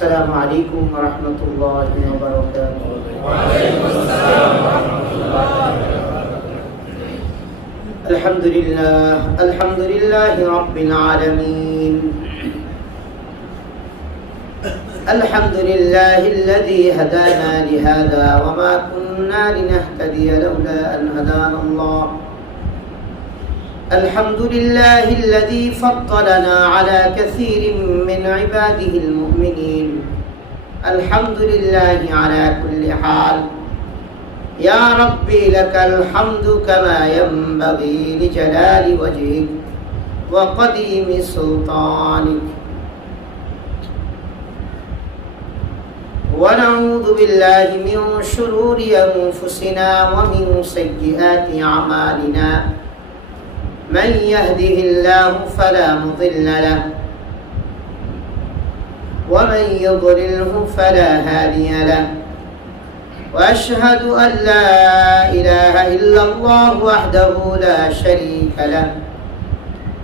السلام عليكم ورحمة الله وبركاته. وعليكم السلام ورحمة الله وبركاته. الحمد لله رب العالمين. الحمد لله الذي هدانا لهذا وما كنا لنهتدي لولا أن هدانا الله. الحمد لله الذي فضلنا على كثير من عباده المؤمنين. الحمد لله على كل حال. يا ربي لك الحمد كما ينبغي لجلال وجهك وقديم سلطانك. ونعوذ بالله من شرور أنفسنا ومن سيئات أعمالنا. من يهده الله فلا مضل له ومن يضلله فلا هادي له. وأشهد أن لا إله إلا الله وحده لا شريك له.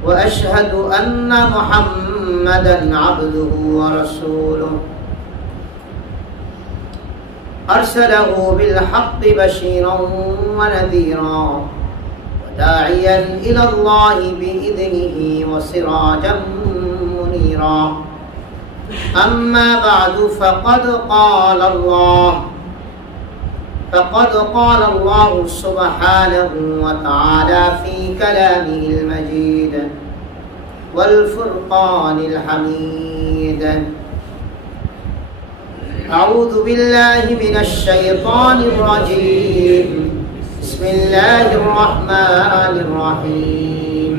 وأشهد أن محمدا عبده ورسوله أرسله بالحق بشيرا ونذيرا وداعيا إلى الله بإذنه وسراجا منيرا. أما بعد فقد قال الله سبحانه وتعالى في كلامه المجيد والفرقان الحميد. أعوذ بالله من الشيطان الرجيم. بسم الله الرحمن الرحيم.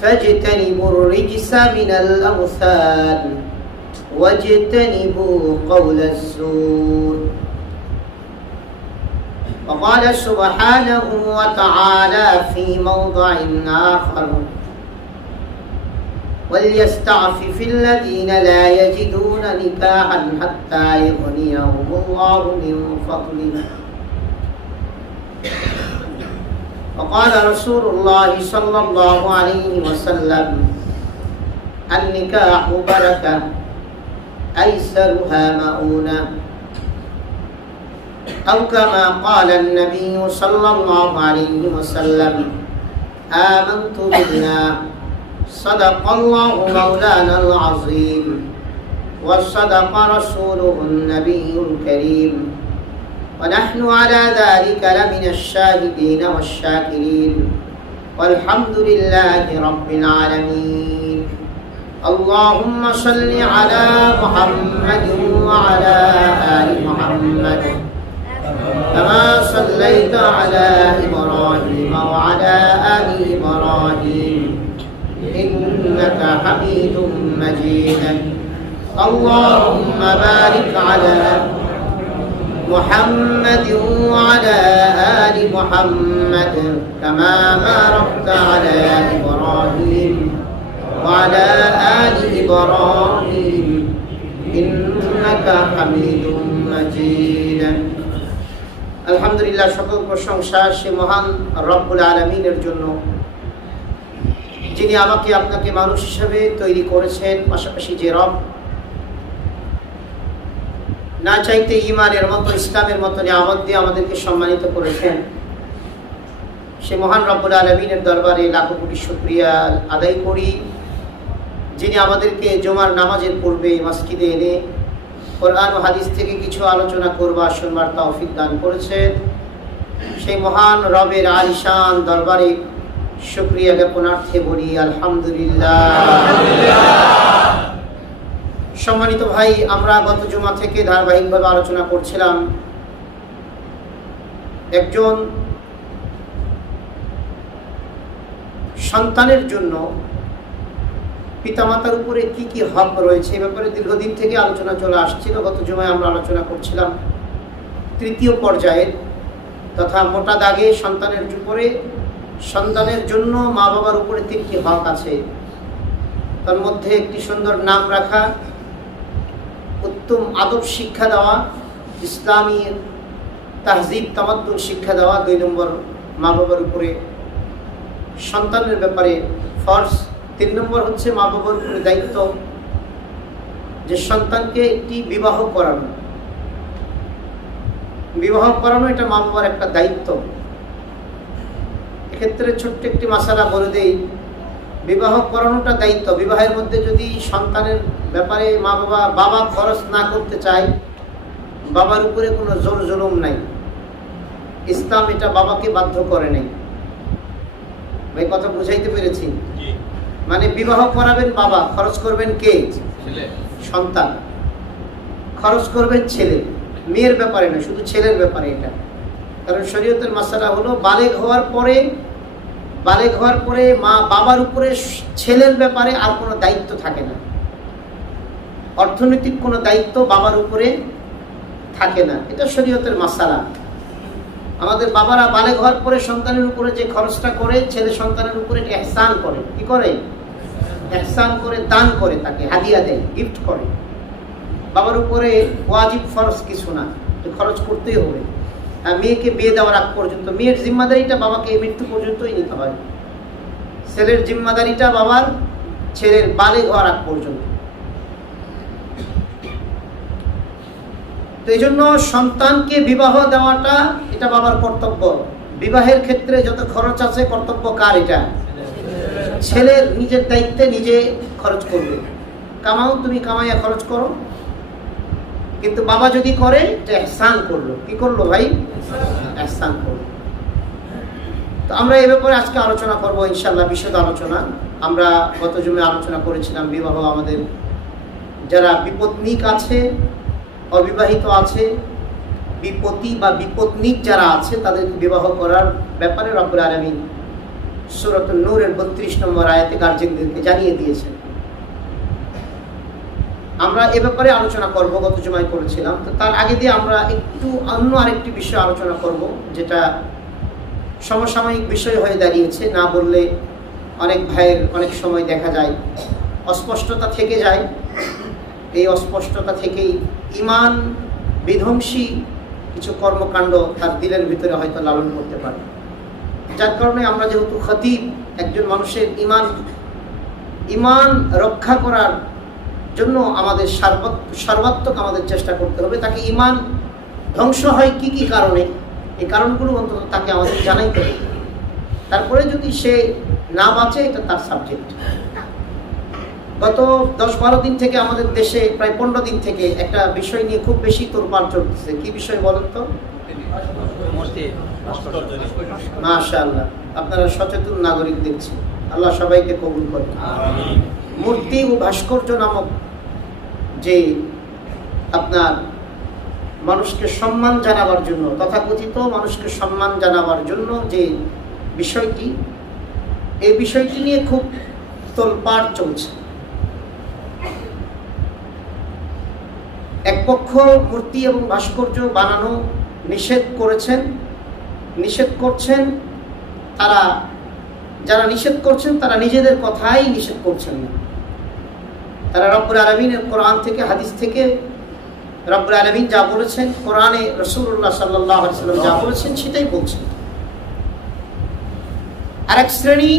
فاجتنبوا الرجس من الأوثان واجتنبوا قول الزور. وقال سبحانه وتعالى في موضع آخر: وليستعفف الذين لا يجدون نكاحا حتى يغنيهم الله من فضله. وقال رسول الله صلى الله عليه وسلم: النكاح بركة أيسرها مؤونة. أو كما قال النبي صلى الله عليه وسلم: آمنت بالله صدق الله مولانا العظيم وصدق رسوله النبي الكريم ونحن على ذلك لمن الشاهدين والشاكرين والحمد لله رب العالمين. اللهم صل على محمد وعلى آل محمد كما صليت على إبراهيم وعلى آل إبراهيم إنك حميد مجيد. اللهم بارك على محمد وعلى آل محمد كما باركت على إبراهيم وعلى آل إبراهيم إنك حميد مجيد. আলহামদুলিল্লাহ, সকল প্রশংসা সে মহান রব্বুল আলামিনের জন্য, যিনি আমাকে আপনাকে মানুষ হিসেবে তৈরি করেছেন। পাশাপাশি যে রব না চাইতে ঈমানের মতো, ইসলামের মতো নিয়ামত দিয়ে আমাদেরকে সম্মানিত করেছেন, সে মহান রব্বুল আলামিনের দরবারে লাখো কোটি শুকরিয়া আদায় করি, যিনি আমাদেরকে জুমার নামাজের পূর্বে মসজিদে এনে কোরআন ও হাদিস থেকে কিছু আলোচনা করবার শুনবার তৌফিক দান করেছেন। সেই মহান রবের আলিশান দরবারে শুকরিয়া জ্ঞাপনার্থে বলি আলহামদুলিল্লাহ। সম্মানিত ভাই, আমরা গত জুমা থেকে ধারাবাহিকভাবে আলোচনা করছিলাম একজন সন্তানের জন্য পিতামাতার উপরে কি কি হক রয়েছে এ ব্যাপারে দীর্ঘদিন থেকে আলোচনা চলে আসছিল। গত জুমায় আমরা আলোচনা করছিলাম তৃতীয় পর্যায়ের তথা মোটা দাগে সন্তানের জন্য মা বাবার উপরে তিনটি হক আছে। তার মধ্যে একটি সুন্দর নাম রাখা, উত্তম আদব শিক্ষা দেওয়া, ইসলামী তাহজিব তামাদ্দুন শিক্ষা দেওয়া। 2 নম্বর, মা বাবার উপরে সন্তানের ব্যাপারে ফরজ 3 নম্বর হচ্ছে মা বাবার উপরে দায়িত্ব যে সন্তানকে একটি বিবাহ করানো। বিবাহ করানো এটা মা বাবার একটা দায়িত্ব। এক্ষেত্রে ছোট্ট একটি মাসালা বলে দেই, বিবাহ করানোটা দায়িত্ব। বিবাহের মধ্যে যদি সন্তানের ব্যাপারে বাবা খরচ না করতে চায়, বাবার উপরে কোনো জোর জুলুম নাই। ইসলাম এটা বাবাকে বাধ্য করে নাই। ভাই কথা বুঝাইতে পেরেছি? মানে বিবাহ করাবেন বাবা, খরচ করবেন কে? সন্তান। খরচ করবেন ছেলে, মেয়ের ব্যাপারে না, শুধু ছেলের ব্যাপারে এটা। কারণ শরীয়তের মাসালা হলো বালেগ হওয়ার পরে মা বাবার উপরে ছেলের ব্যাপারে আর কোনো দায়িত্ব থাকে না। অর্থনৈতিক কোনো দায়িত্ব বাবার উপরে থাকে না, এটা শরীয়তের মাসালা। আমাদের বাবারা বালেগ হওয়ার পরে সন্তানের উপরে যে খরচটা করে, ছেলে সন্তানের উপরে ইহসান করে। কি করে? ইহসান করে, দান করে, তাকে হাদিয়া দেয়, গিফট করে। বাবার উপরে ওয়াজিব ফরজ কিছু না, খরচ করতেই হবে। আর মেয়েকে বিয়ে দেওয়ার আগ পর্যন্ত মেয়ের জিম্মাদারিটা বাবাকে এই মৃত্যু পর্যন্তই নিতে হয়। ছেলের জিম্মাদারিটা বাবার ছেলের বালেগ হওয়ার আগ পর্যন্ত। তো এই জন্য সন্তানকে বিবাহ দেওয়াটা এটা বাবার কর্তব্য। বিবাহের ক্ষেত্রে যত খরচ আছে কর্তব্য কার? এটা ছেলের। নিজের দায়িত্বে নিজে খরচ করবে। কামাও, তুমি কামাইয়া খরচ করো, কিন্তু বাবা যদি করে যে ইহসান করলো। কি করলো ভাই? ইহসান করলো। তো আমরা এই ব্যাপারে আজকে আলোচনা করবো ইনশাআল্লাহ, বিশদ আলোচনা। আমরা গত জুমে আলোচনা করেছিলাম বিবাহ আমাদের যারা বিপত্নিক আছে, অবিবাহিত আছে, বিপত্তি বা বিপত্নিক যারা আছে তাদেরকে বিবাহ করার ব্যাপারে রব্বুল আলামিন সূরাতুন নূরের 32 নম্বর আয়াতে গার্জিয়ানদেরকে জানিয়ে দিয়েছেন। আমরা এ ব্যাপারে আলোচনা করব, গত জুমায় করেছিলাম। তো তার আগে দিয়ে আমরা একটু অন্য আরেকটি বিষয় আলোচনা করব, যেটা সমসাময়িক বিষয় হয়ে দাঁড়িয়েছে। না বললে অনেক ভাইয়ের অনেক সময় দেখা যায় অস্পষ্টতা থেকে যায়। এই অস্পষ্টতা থেকেই ঈমান বিধ্বংসী কিছু কর্মকাণ্ড তার দিলের ভিতরে হয়তো লালন করতে পারে। যার কারণে আমরা যেহেতু খতিব, একজন মানুষের ঈমান রক্ষা করার জন্য আমাদের সর্বাত্মক আমাদের চেষ্টা করতে হবে। তাকে ঈমান ধ্বংস হয় কি কি কারণে, এই কারণগুলো অন্তত তাকে আমাদের জানাইতে হবে। তারপরে যদি সে না বাঁচে, এটা তার সাবজেক্ট। গত 10-12 দিন থেকে আমাদের দেশে, প্রায় 15 দিন থেকে একটা বিষয় নিয়ে খুব বেশি তোলপাড় চলতেছে। কি বিষয় বলেন তো? মাশাআল্লাহ, আপনারা সচেতন নাগরিক দেখছি। আল্লাহ সবাইকে কবুল করেন। মূর্তি ও ভাস্কর্য নামক যে আপনার মানুষকে সম্মান জানাবার জন্য, তথাকথিত মানুষকে সম্মান জানাবার জন্য যে বিষয়টি, এই বিষয়টি নিয়ে খুব তোলপাড় চলছে। এক পক্ষ মূর্তি এবং ভাস্কর্য বানানো নিষেধ করছেন। তারা যারা নিষেধ করছেন তারা নিজেদের কথাই নিষেধ করছেন না। তারা রব্বুল আলামিনের কোরআন থেকে, হাদিস থেকে রব্বুল আলামিন যা বলেছেন, কোরআনে রাসূলুল্লাহ সাল্লাল্লাহু আলাইহি ওয়াসাল্লাম যা বলেছেন সেটাই বলছেন। আরেক শ্রেণী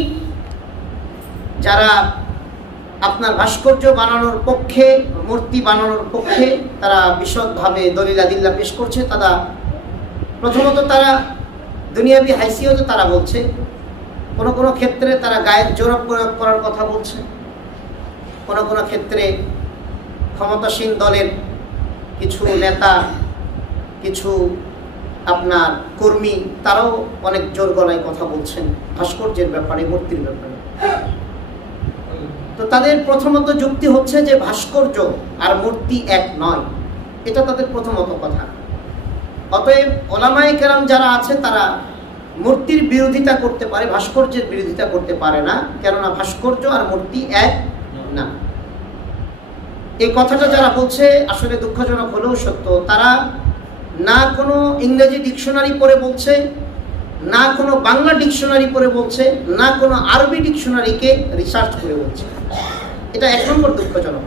যারা আপনার ভাস্কর্য বানানোর পক্ষে, মূর্তি বানানোর পক্ষে, তারা বিশদভাবে দলিল আদিল্লাহ পেশ করছে। প্রথমত তারা দুনিয়াবি হাইসিয়তে তারা বলছে, কোনো ক্ষেত্রে তারা গায়ের জোর প্রয়োগ করার কথা বলছে। কোনো ক্ষেত্রে ক্ষমতাসীন দলের কিছু নেতা, কিছু আপনার কর্মী, তারাও অনেক জোর গলায় কথা বলছেন ভাস্কর্যের ব্যাপারে, মূর্তির ব্যাপারে। তো তাদের প্রথমত যুক্তি হচ্ছে যে ভাস্কর্য আর মূর্তি এক নয়, এটা তাদের প্রথমত কথা। অতএব ওলামায়ে কেরাম যারা আছে তারা মূর্তির বিরোধিতা করতে পারে, ভাস্কর্যের বিরোধিতা করতে পারে না, কেননা ভাস্কর্য আর মূর্তি এক না। এই কথাটা যারা বলছে আসলে দুঃখজনক হলেও সত্য। তারা না কোনো ইংরেজি ডিকশনারি পড়ে বলছে, না কোনো বাংলা ডিকশনারি পড়ে বলছে, না কোনো আরবি ডিকশনারিকে রিসার্চ করে বলছে। এটা 1 নম্বর দুঃখজনক।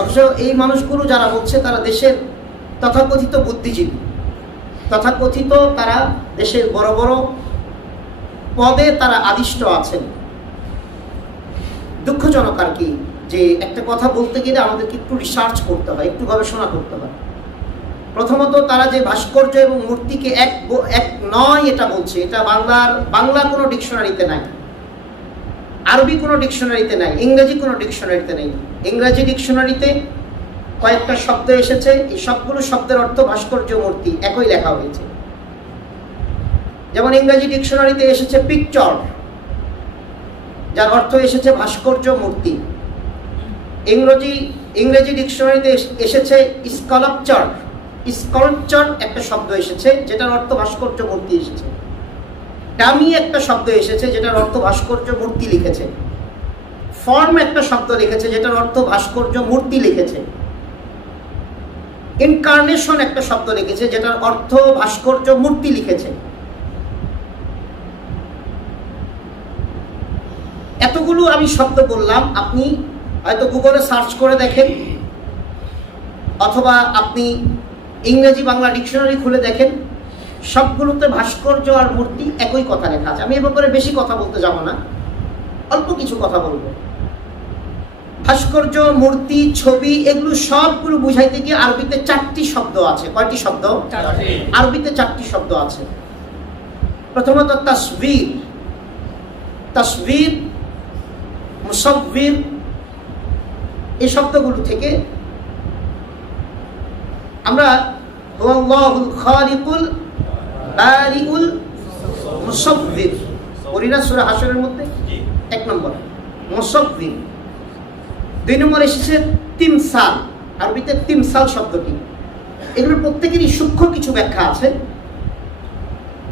অথচ এই মানুষগুলো যারা বলছে তারা দেশের তথাকথিত বুদ্ধিজীবী, তথাকথিত তারা দেশের বড় বড় পদে তারা আদিষ্ট আছেন। দুঃখজনক আর কি, যে একটা কথা বলতে গেলে আমাদেরকে একটু রিসার্চ করতে হয়, একটু গবেষণা করতে হয়। প্রথমত তারা যে ভাস্কর্য এবং মূর্তিকে এক নয় এটা বলছে, এটা বাংলা কোনো ডিকশনারিতে নাই, আরবি কোনো ডিকশনারিতে নাই, ইংরেজি কোনো ডিকশনারিতে নেই। ইংরেজি ডিকশনারিতে কয়েকটা শব্দ এসেছে, এই সবগুলো শব্দের অর্থ ভাস্কর্য মূর্তি একই লেখা হয়েছে। যেমন ইংরেজি ডিকশনারিতে এসেছে পিকচার, যার অর্থ এসেছে ভাস্কর্য মূর্তি। ইংরেজি ডিকশনারিতে এসেছে স্কাল্পচার, স্কাল্পচার একটা শব্দ এসেছে যেটার অর্থ ভাস্কর্য মূর্তি এসেছে। ডামি একটা শব্দ এসেছে যেটার অর্থ ভাস্কর্য মূর্তি লিখেছে। ফর্ম একটা শব্দ লিখেছে যেটার অর্থ ভাস্কর্য মূর্তি লিখেছে। ইনকার্নেশন একটা শব্দ লিখেছে যেটার অর্থ ভাস্কর্য মূর্তি লিখেছে। এতগুলো আমি শব্দ বললাম, আপনি হয়তো গুগলে সার্চ করে দেখেন, অথবা আপনি ইংরেজি বাংলা ডিকশনারি খুলে দেখেন, সবগুলোতে ভাস্কর্য আর মূর্তি একই কথা লেখা আছে। আমি এ ব্যাপারে বেশি কথা বলতে যাব না, অল্প কিছু কথা বলবো। ভাস্কর্য, মূর্তি, ছবি, এগুলো সবগুলো বুঝাইতে গিয়ে আরবিতে 4টি শব্দ আছে। কয়টি শব্দ? আরবিতে 4টি শব্দ আছে। প্রথমত তাসবির, তাসবির, মুসাব্বির, এই শব্দগুলো থেকে আমরা হুয়াল্লাহুল খালিকুল বারিউল মুসাব্বির পড়ি না সূরা হাশরের মধ্যে? 1 নম্বর মুসাব্বির। 2 নম্বর এসেছে তিমসাল, আরবিতে তিমসাল শব্দটি। এগুলোর প্রত্যেকেরই সূক্ষ্ম কিছু ব্যাখ্যা আছে,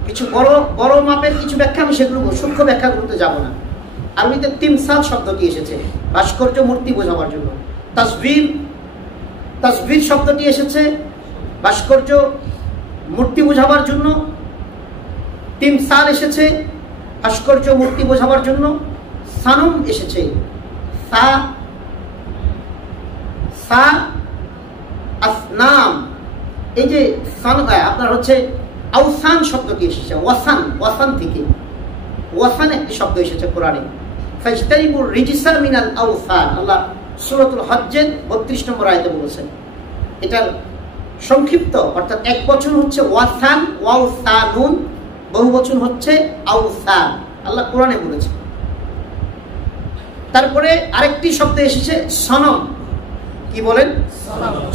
কিছু বড় মাপের কিছু ব্যাখ্যা, আমি সেগুলো সূক্ষ্ম ব্যাখ্যাগুলোতে যাব না। আরবিতে তিমসাল শব্দটি এসেছে ভাস্কর্য মূর্তি বোঝাবার জন্য। তাসবির শব্দটি এসেছে ভাস্কর্য মূর্তি বোঝাবার জন্য। তিমসাল এসেছে ভাস্কর্য মূর্তি বোঝাবার জন্য। সানম এসেছে, আসনাম, এই যে আপনার হচ্ছে আউসান শব্দটি এসেছে ওয়াসান থেকে। ওয়াসান একটি শব্দ এসেছে কোরআনে। ফাজতানিবুর রিজসা মিনাল আওসান, আল্লাহ সূরাতুল হজ্জের 32 নম্বর আয়াতে বলেছেন। এটার সংক্ষিপ্ত অর্থাৎ এক বচন হচ্ছে ওয়াসান, ওয়াউসানুন, বহু বচন হচ্ছে আওসান, আল্লাহ কোরআনে বলেছেন। তারপরে আরেকটি শব্দ এসেছে সনম, কি বলেন?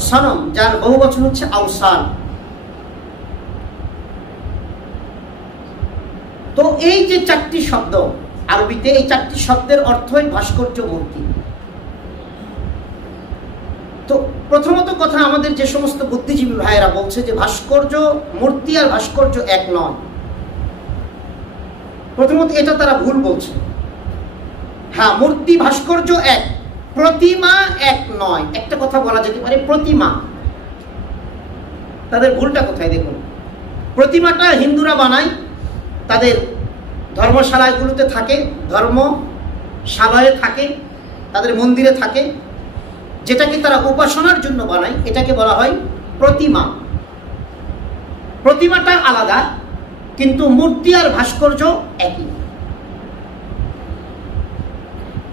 সনম, যার বহু বচন হচ্ছে আওসান। তো এই যে 4টি শব্দ আরবিতে, এই 4টি শব্দের অর্থই ভাস্কর্য মূর্তি। তো প্রথমত কথা, আমাদের যে সমস্ত বুদ্ধিজীবী ভাইয়েরা বলছে যে ভাস্কর্য মূর্তি আর ভাস্কর্য এক নয়, প্রথমত এটা তারা ভুল বলছে। হ্যাঁ, মূর্তি ভাস্কর্য এক, প্রতিমা এক নয়। একটা কথা বলা যেতে পারে, প্রতিমা, তাদের ভুলটা কোথায় দেখুন। প্রতিমাটা হিন্দুরা বানায়, তাদের ধর্মশালাগুলোতে থাকে, ধর্মশালায় থাকে, তাদের মন্দিরে থাকে, যেটাকে তারা উপাসনার জন্য বানায়, এটাকে বলা হয় প্রতিমা। প্রতিমাটা আলাদা, কিন্তু মূর্তি আর ভাস্কর্য একই।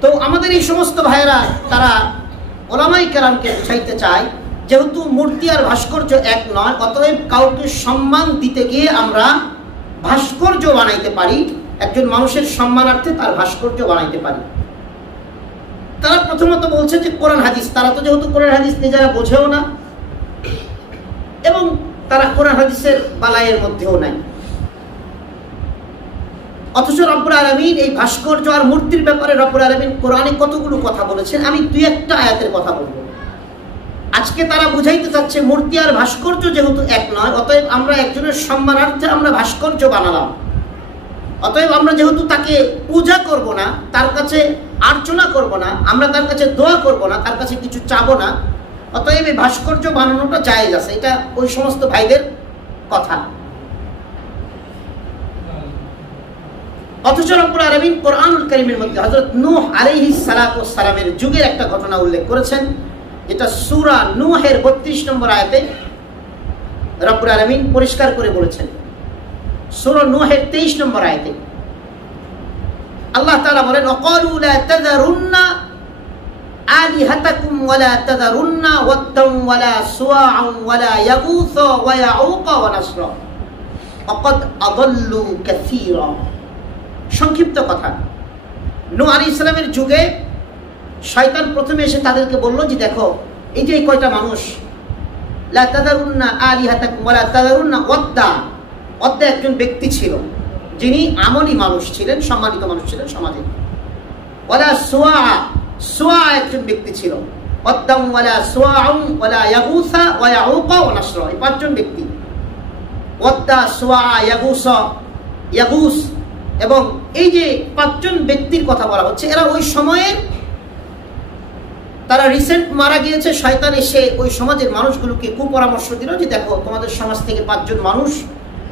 তো আমাদের এই সমস্ত ভাইয়েরা তারা ওলামায়ে কেরামকে বুঝাইতে চায়, যেহেতু মূর্তি আর ভাস্কর্য এক নয়, অতএব কাউকে সম্মান দিতে গিয়ে আমরা ভাস্কর্য বানাইতে পারি, একজন মানুষের সম্মানার্থে তার ভাস্কর্য বানাইতে পারি। তারা প্রথমত বলছে যে কোরআন হাদিস, তারা তো যেহেতু কোরআন হাদিস নিজেরা বোঝেও না, এবং তারা কোরআন হাদিসের বালাইয়ের মধ্যেও নাই। অথচ রব্বুল আলামিন এই ভাস্কর্য আর মূর্তির ব্যাপারে রব্বুল আলামিন কোরআনে কতগুলো কথা বলেছেন, আমি 2-1টা আয়াতের কথা বলবো। আজকে তারা বুঝাইতে চাচ্ছে মূর্তি আর ভাস্কর্য যেহেতু এক নয়, অতএব আমরা একজনের সম্মানার্থে আমরা ভাস্কর্য বানালাম। অতএব আমরা যেহেতু তাকে পূজা করব না, তার কাছে আর্চনা করব না, আমরা তার কাছে দোয়া করব না, তার কাছে কিছু চাবো না, অতএব এই ভাস্কর্য বানানোটা জায়েজ আছে। এটা ওই সমস্ত ভাইদের কথা। অথচ রব্বুল আলামিন কোরআনুল কারীমের মধ্যে হযরত নূহ আলাইহিস সালাতু ওয়াস সালামের যুগের একটা ঘটনা উল্লেখ করেছেন, যেটা সূরা নূহের 32 নম্বর আয়াতে রব্বুল আলামিন পরিষ্কার করে বলেছেন। সূরা নূহের 23 নম্বর আয়াতে আল্লাহ তাআলা বলেন ওয়াকালু লা তাযারুন্না আলিহাতাকুম ওয়া লা তাযারুন্না ওয়াদ্দাম ওয়া লা সুওয়াআন ওয়া লা ইয়াগুস ওয়া ইয়াউক ওয়া নাসরা ওয়াকাদ আযাল্লু কাসীরা। সংক্ষিপ্ত কথা, নূহ আলাইহিস সালামের যুগে শয়তান প্রথমে এসে তাদেরকে বলল যে দেখো এই যে এই কয়টা মানুষ, লা তাযারুন্না আলিহাতাকুম ওয়া লা তাযারুন্না ওয়াদ্দা, ওয়াদ্দা একজন ব্যক্তি ছিল যিনি আমলি মানুষ ছিলেন, সম্মানিত মানুষ ছিলেন সমাজে। ওয়ালা সুওয়া, সুওয়া একজন ব্যক্তি ছিল। ওয়াদ্দাম ওয়ালা সুওয়াউন ওয়ালা ইয়াগুসা ওয়া ইয়াউক ওয়া নাসরা, এই পাঁচজন ব্যক্তি, ওয়াদ্দা, সুওয়া, ইয়াগুস, এবং এই যে পাঁচজন ব্যক্তির কথা বলা হচ্ছে, এরা ওই সময়ে তারা রিসেন্ট মারা গিয়েছে। শয়তান এসে ওই সমাজের মানুষগুলোকে কুপরামর্শ দিল যে দেখো তোমাদের সমাজ থেকে পাঁচজন মানুষ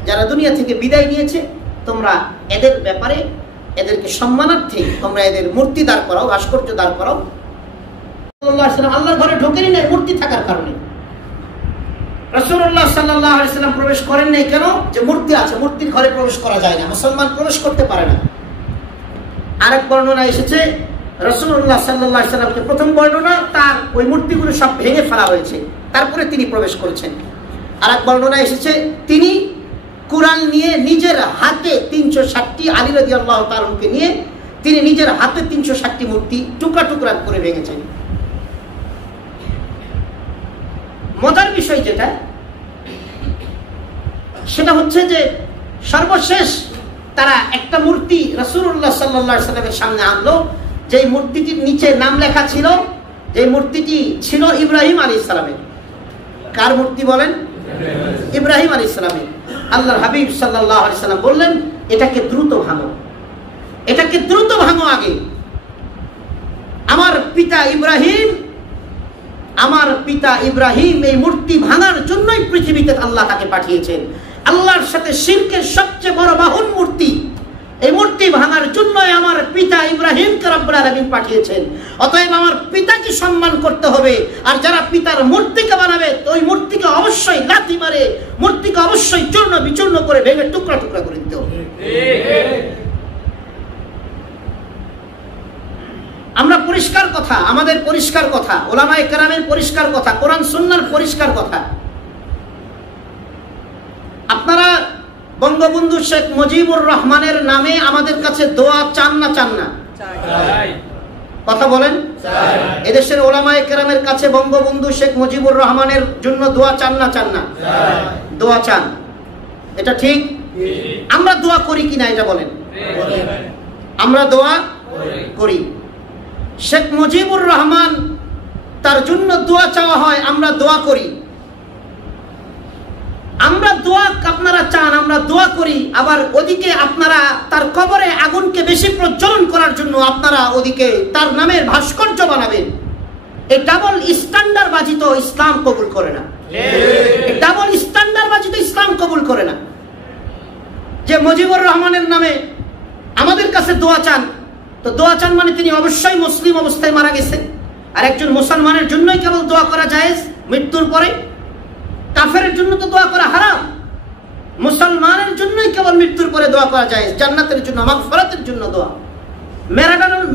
যারা দুনিয়া থেকে বিদায় নিয়েছে, তোমরা এদের ব্যাপারে এদেরকে সম্মানার্থে তোমরা এদের মূর্তি দাঁড় করাও, ভাস্কর্য দাঁড় করাও। সাল্লাল্লাহু আলাইহি ওয়াসাল্লাম আল্লাহর ঘরে ঢোকেনি না মূর্তি থাকার কারণে। রাসূলুল্লাহ সাল্লাল্লাহু আলাইহি ওয়াসাল্লাম প্রবেশ করেন নাই কেন? যে মূর্তি আছে, মূর্তির ঘরে প্রবেশ করা যায় না, মুসলমান প্রবেশ করতে পারে না। আরেক বর্ণনা এসেছে রাসূলুল্লাহ সাল্লাল্লাহু আলাইহি ওয়াসাল্লামকে, প্রথম বর্ণনা তার ওই মূর্তিগুলো সব ভেঙে ফেলা হয়েছে, তারপরে তিনি প্রবেশ করেছেন। আরেক বর্ণনা এসেছে তিনি কুরআন নিয়ে নিজের হাতে 360টি, আলী রাদিয়াল্লাহু তাআলাকে নিয়ে তিনি নিজের হাতে 360টি মূর্তি টুকরা টুকরা করে ভেঙেছেন। মজার বিষয় যেটা, সেটা হচ্ছে যে সর্বশেষ তারা একটা মূর্তি রাসূলুল্লাহ সাল্লাল্লাহু আলাইহি ওয়াসাল্লামের সামনে আনলো, যেই মূর্তিটির নিচে নাম লেখা ছিল, যে মূর্তিটি ছিল ইব্রাহিম আলাইহিস সালামের। কার মূর্তি বলেন? ইব্রাহিম আলাইহিস সালামের। আল্লাহর হাবিব সাল্লাল্লাহু আলাইহি ওয়াসাল্লাম বললেন এটাকে দ্রুত ভাঙো, এটাকে দ্রুত ভাঙো আগে। আমার পিতা ইব্রাহিম এই মূর্তি ভাঙার জন্যই পৃথিবীতে আল্লাহ তাকে পাঠিয়েছেন। আল্লাহর সাথে শিরকের সবচেয়ে বড় বাহন মূর্তি, এই মূর্তি ভাঙার জন্যই আমার পিতা ইব্রাহিমকে রব্বুল আলামিন পাঠিয়েছেন। অতএব আমার পিতাকে সম্মান করতে হবে, আর যারা পিতার মূর্তিকে বানাবে ওই মূর্তিকে অবশ্যই লাথি মারে, মূর্তিকে অবশ্যই চূর্ণ বিচূর্ণ করে ভেঙে টুকরা টুকরা করে দিতে হবে। আমরা পরিষ্কার কথা, আমাদের পরিষ্কার কথা, ওলামায়ে কেরামের পরিষ্কার কথা, কোরআন সুন্নাহর পরিষ্কার কথা। আপনারা বঙ্গবন্ধু শেখ মুজিবুর রহমানের নামে আমাদের কাছে দোয়া চান না চান না? কথা বলেন। এদেশের ওলামায়ে কেরামের কাছে বঙ্গবন্ধু শেখ মুজিবুর রহমানের জন্য দোয়া চান না চান না? দোয়া চান, এটা ঠিক। আমরা দোয়া করি কিনা এটা বলেন? আমরা দোয়া করি। শেখ মুজিবুর রহমান তার জন্য দোয়া চাওয়া হয়, আমরা দোয়া করি। আমরা দোয়া, আপনারা চান, আমরা দোয়া করি। আবার ওদিকে আপনারা তার কবরে আগুনকে বেশি প্রজ্বলন করার জন্য আপনারা ওদিকে তার নামের ভাস্কর্য বানাবেন। এই ডাবল স্ট্যান্ডার্ড বাজি তো ইসলাম কবুল করে না। এই ডাবল স্ট্যান্ডার্ড বাজি তো ইসলাম কবুল করে না। যে মুজিবুর রহমানের নামে আমাদের কাছে দোয়া চান, তো দোয়া চান মানে তিনি অবশ্যই মুসলিম অবস্থায় মারা গেছে। আর একজন মুসলমানের জন্যই কেবল দোয়া করা জায়েজ মৃত্যুর পরে, কাফেরের জন্য তো দোয়া করা হারাম। মুসলমানের জন্যই কেবল মৃত্যুর পরে দোয়া করা জায়েজ, জান্নাতের জন্য, মাগফিরাতের জন্য দোয়া।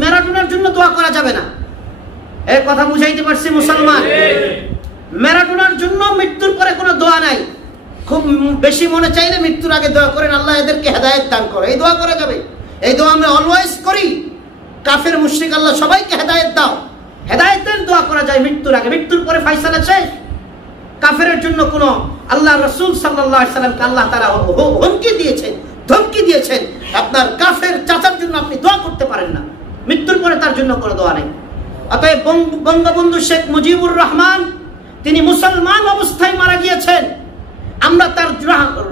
ম্যারাডোনার জন্য দোয়া করা যাবে না। এই কথা বুঝাইতে পারছি মুসলমান? ম্যারাডোনার জন্য মৃত্যুর পরে কোনো দোয়া নাই। খুব বেশি মনে চাইলে মৃত্যুর আগে দোয়া করেন, আল্লাহ এদেরকে হেদায়েত দান করে, এই দোয়া করা যাবে। এই দোয়া আমরা অলওয়েজ করি। কাফের মুশরিক আল্লাহ সবাইকে হেদায়েত দাও, হেদায়েতের দোয়া করা যায় মৃত্যুর আগে। মৃত্যুর পরে ফয়সালা শেষ। কাফেরের জন্য কোনো, আল্লাহ রাসূল সাল্লাল্লাহু আলাইহি ওয়াসাল্লামকে আল্লাহ তাআলা হুমকি দিয়েছেন, ধমকি দিয়েছেন, আপনার কাফের চাচার জন্য আপনি দোয়া করতে পারেন না, মৃত্যুর পরে তার জন্য কোনো দোয়া নেই। অতএব বঙ্গবন্ধু শেখ মুজিবুর রহমান তিনি মুসলমান অবস্থায় মারা গিয়েছেন, আমরা তার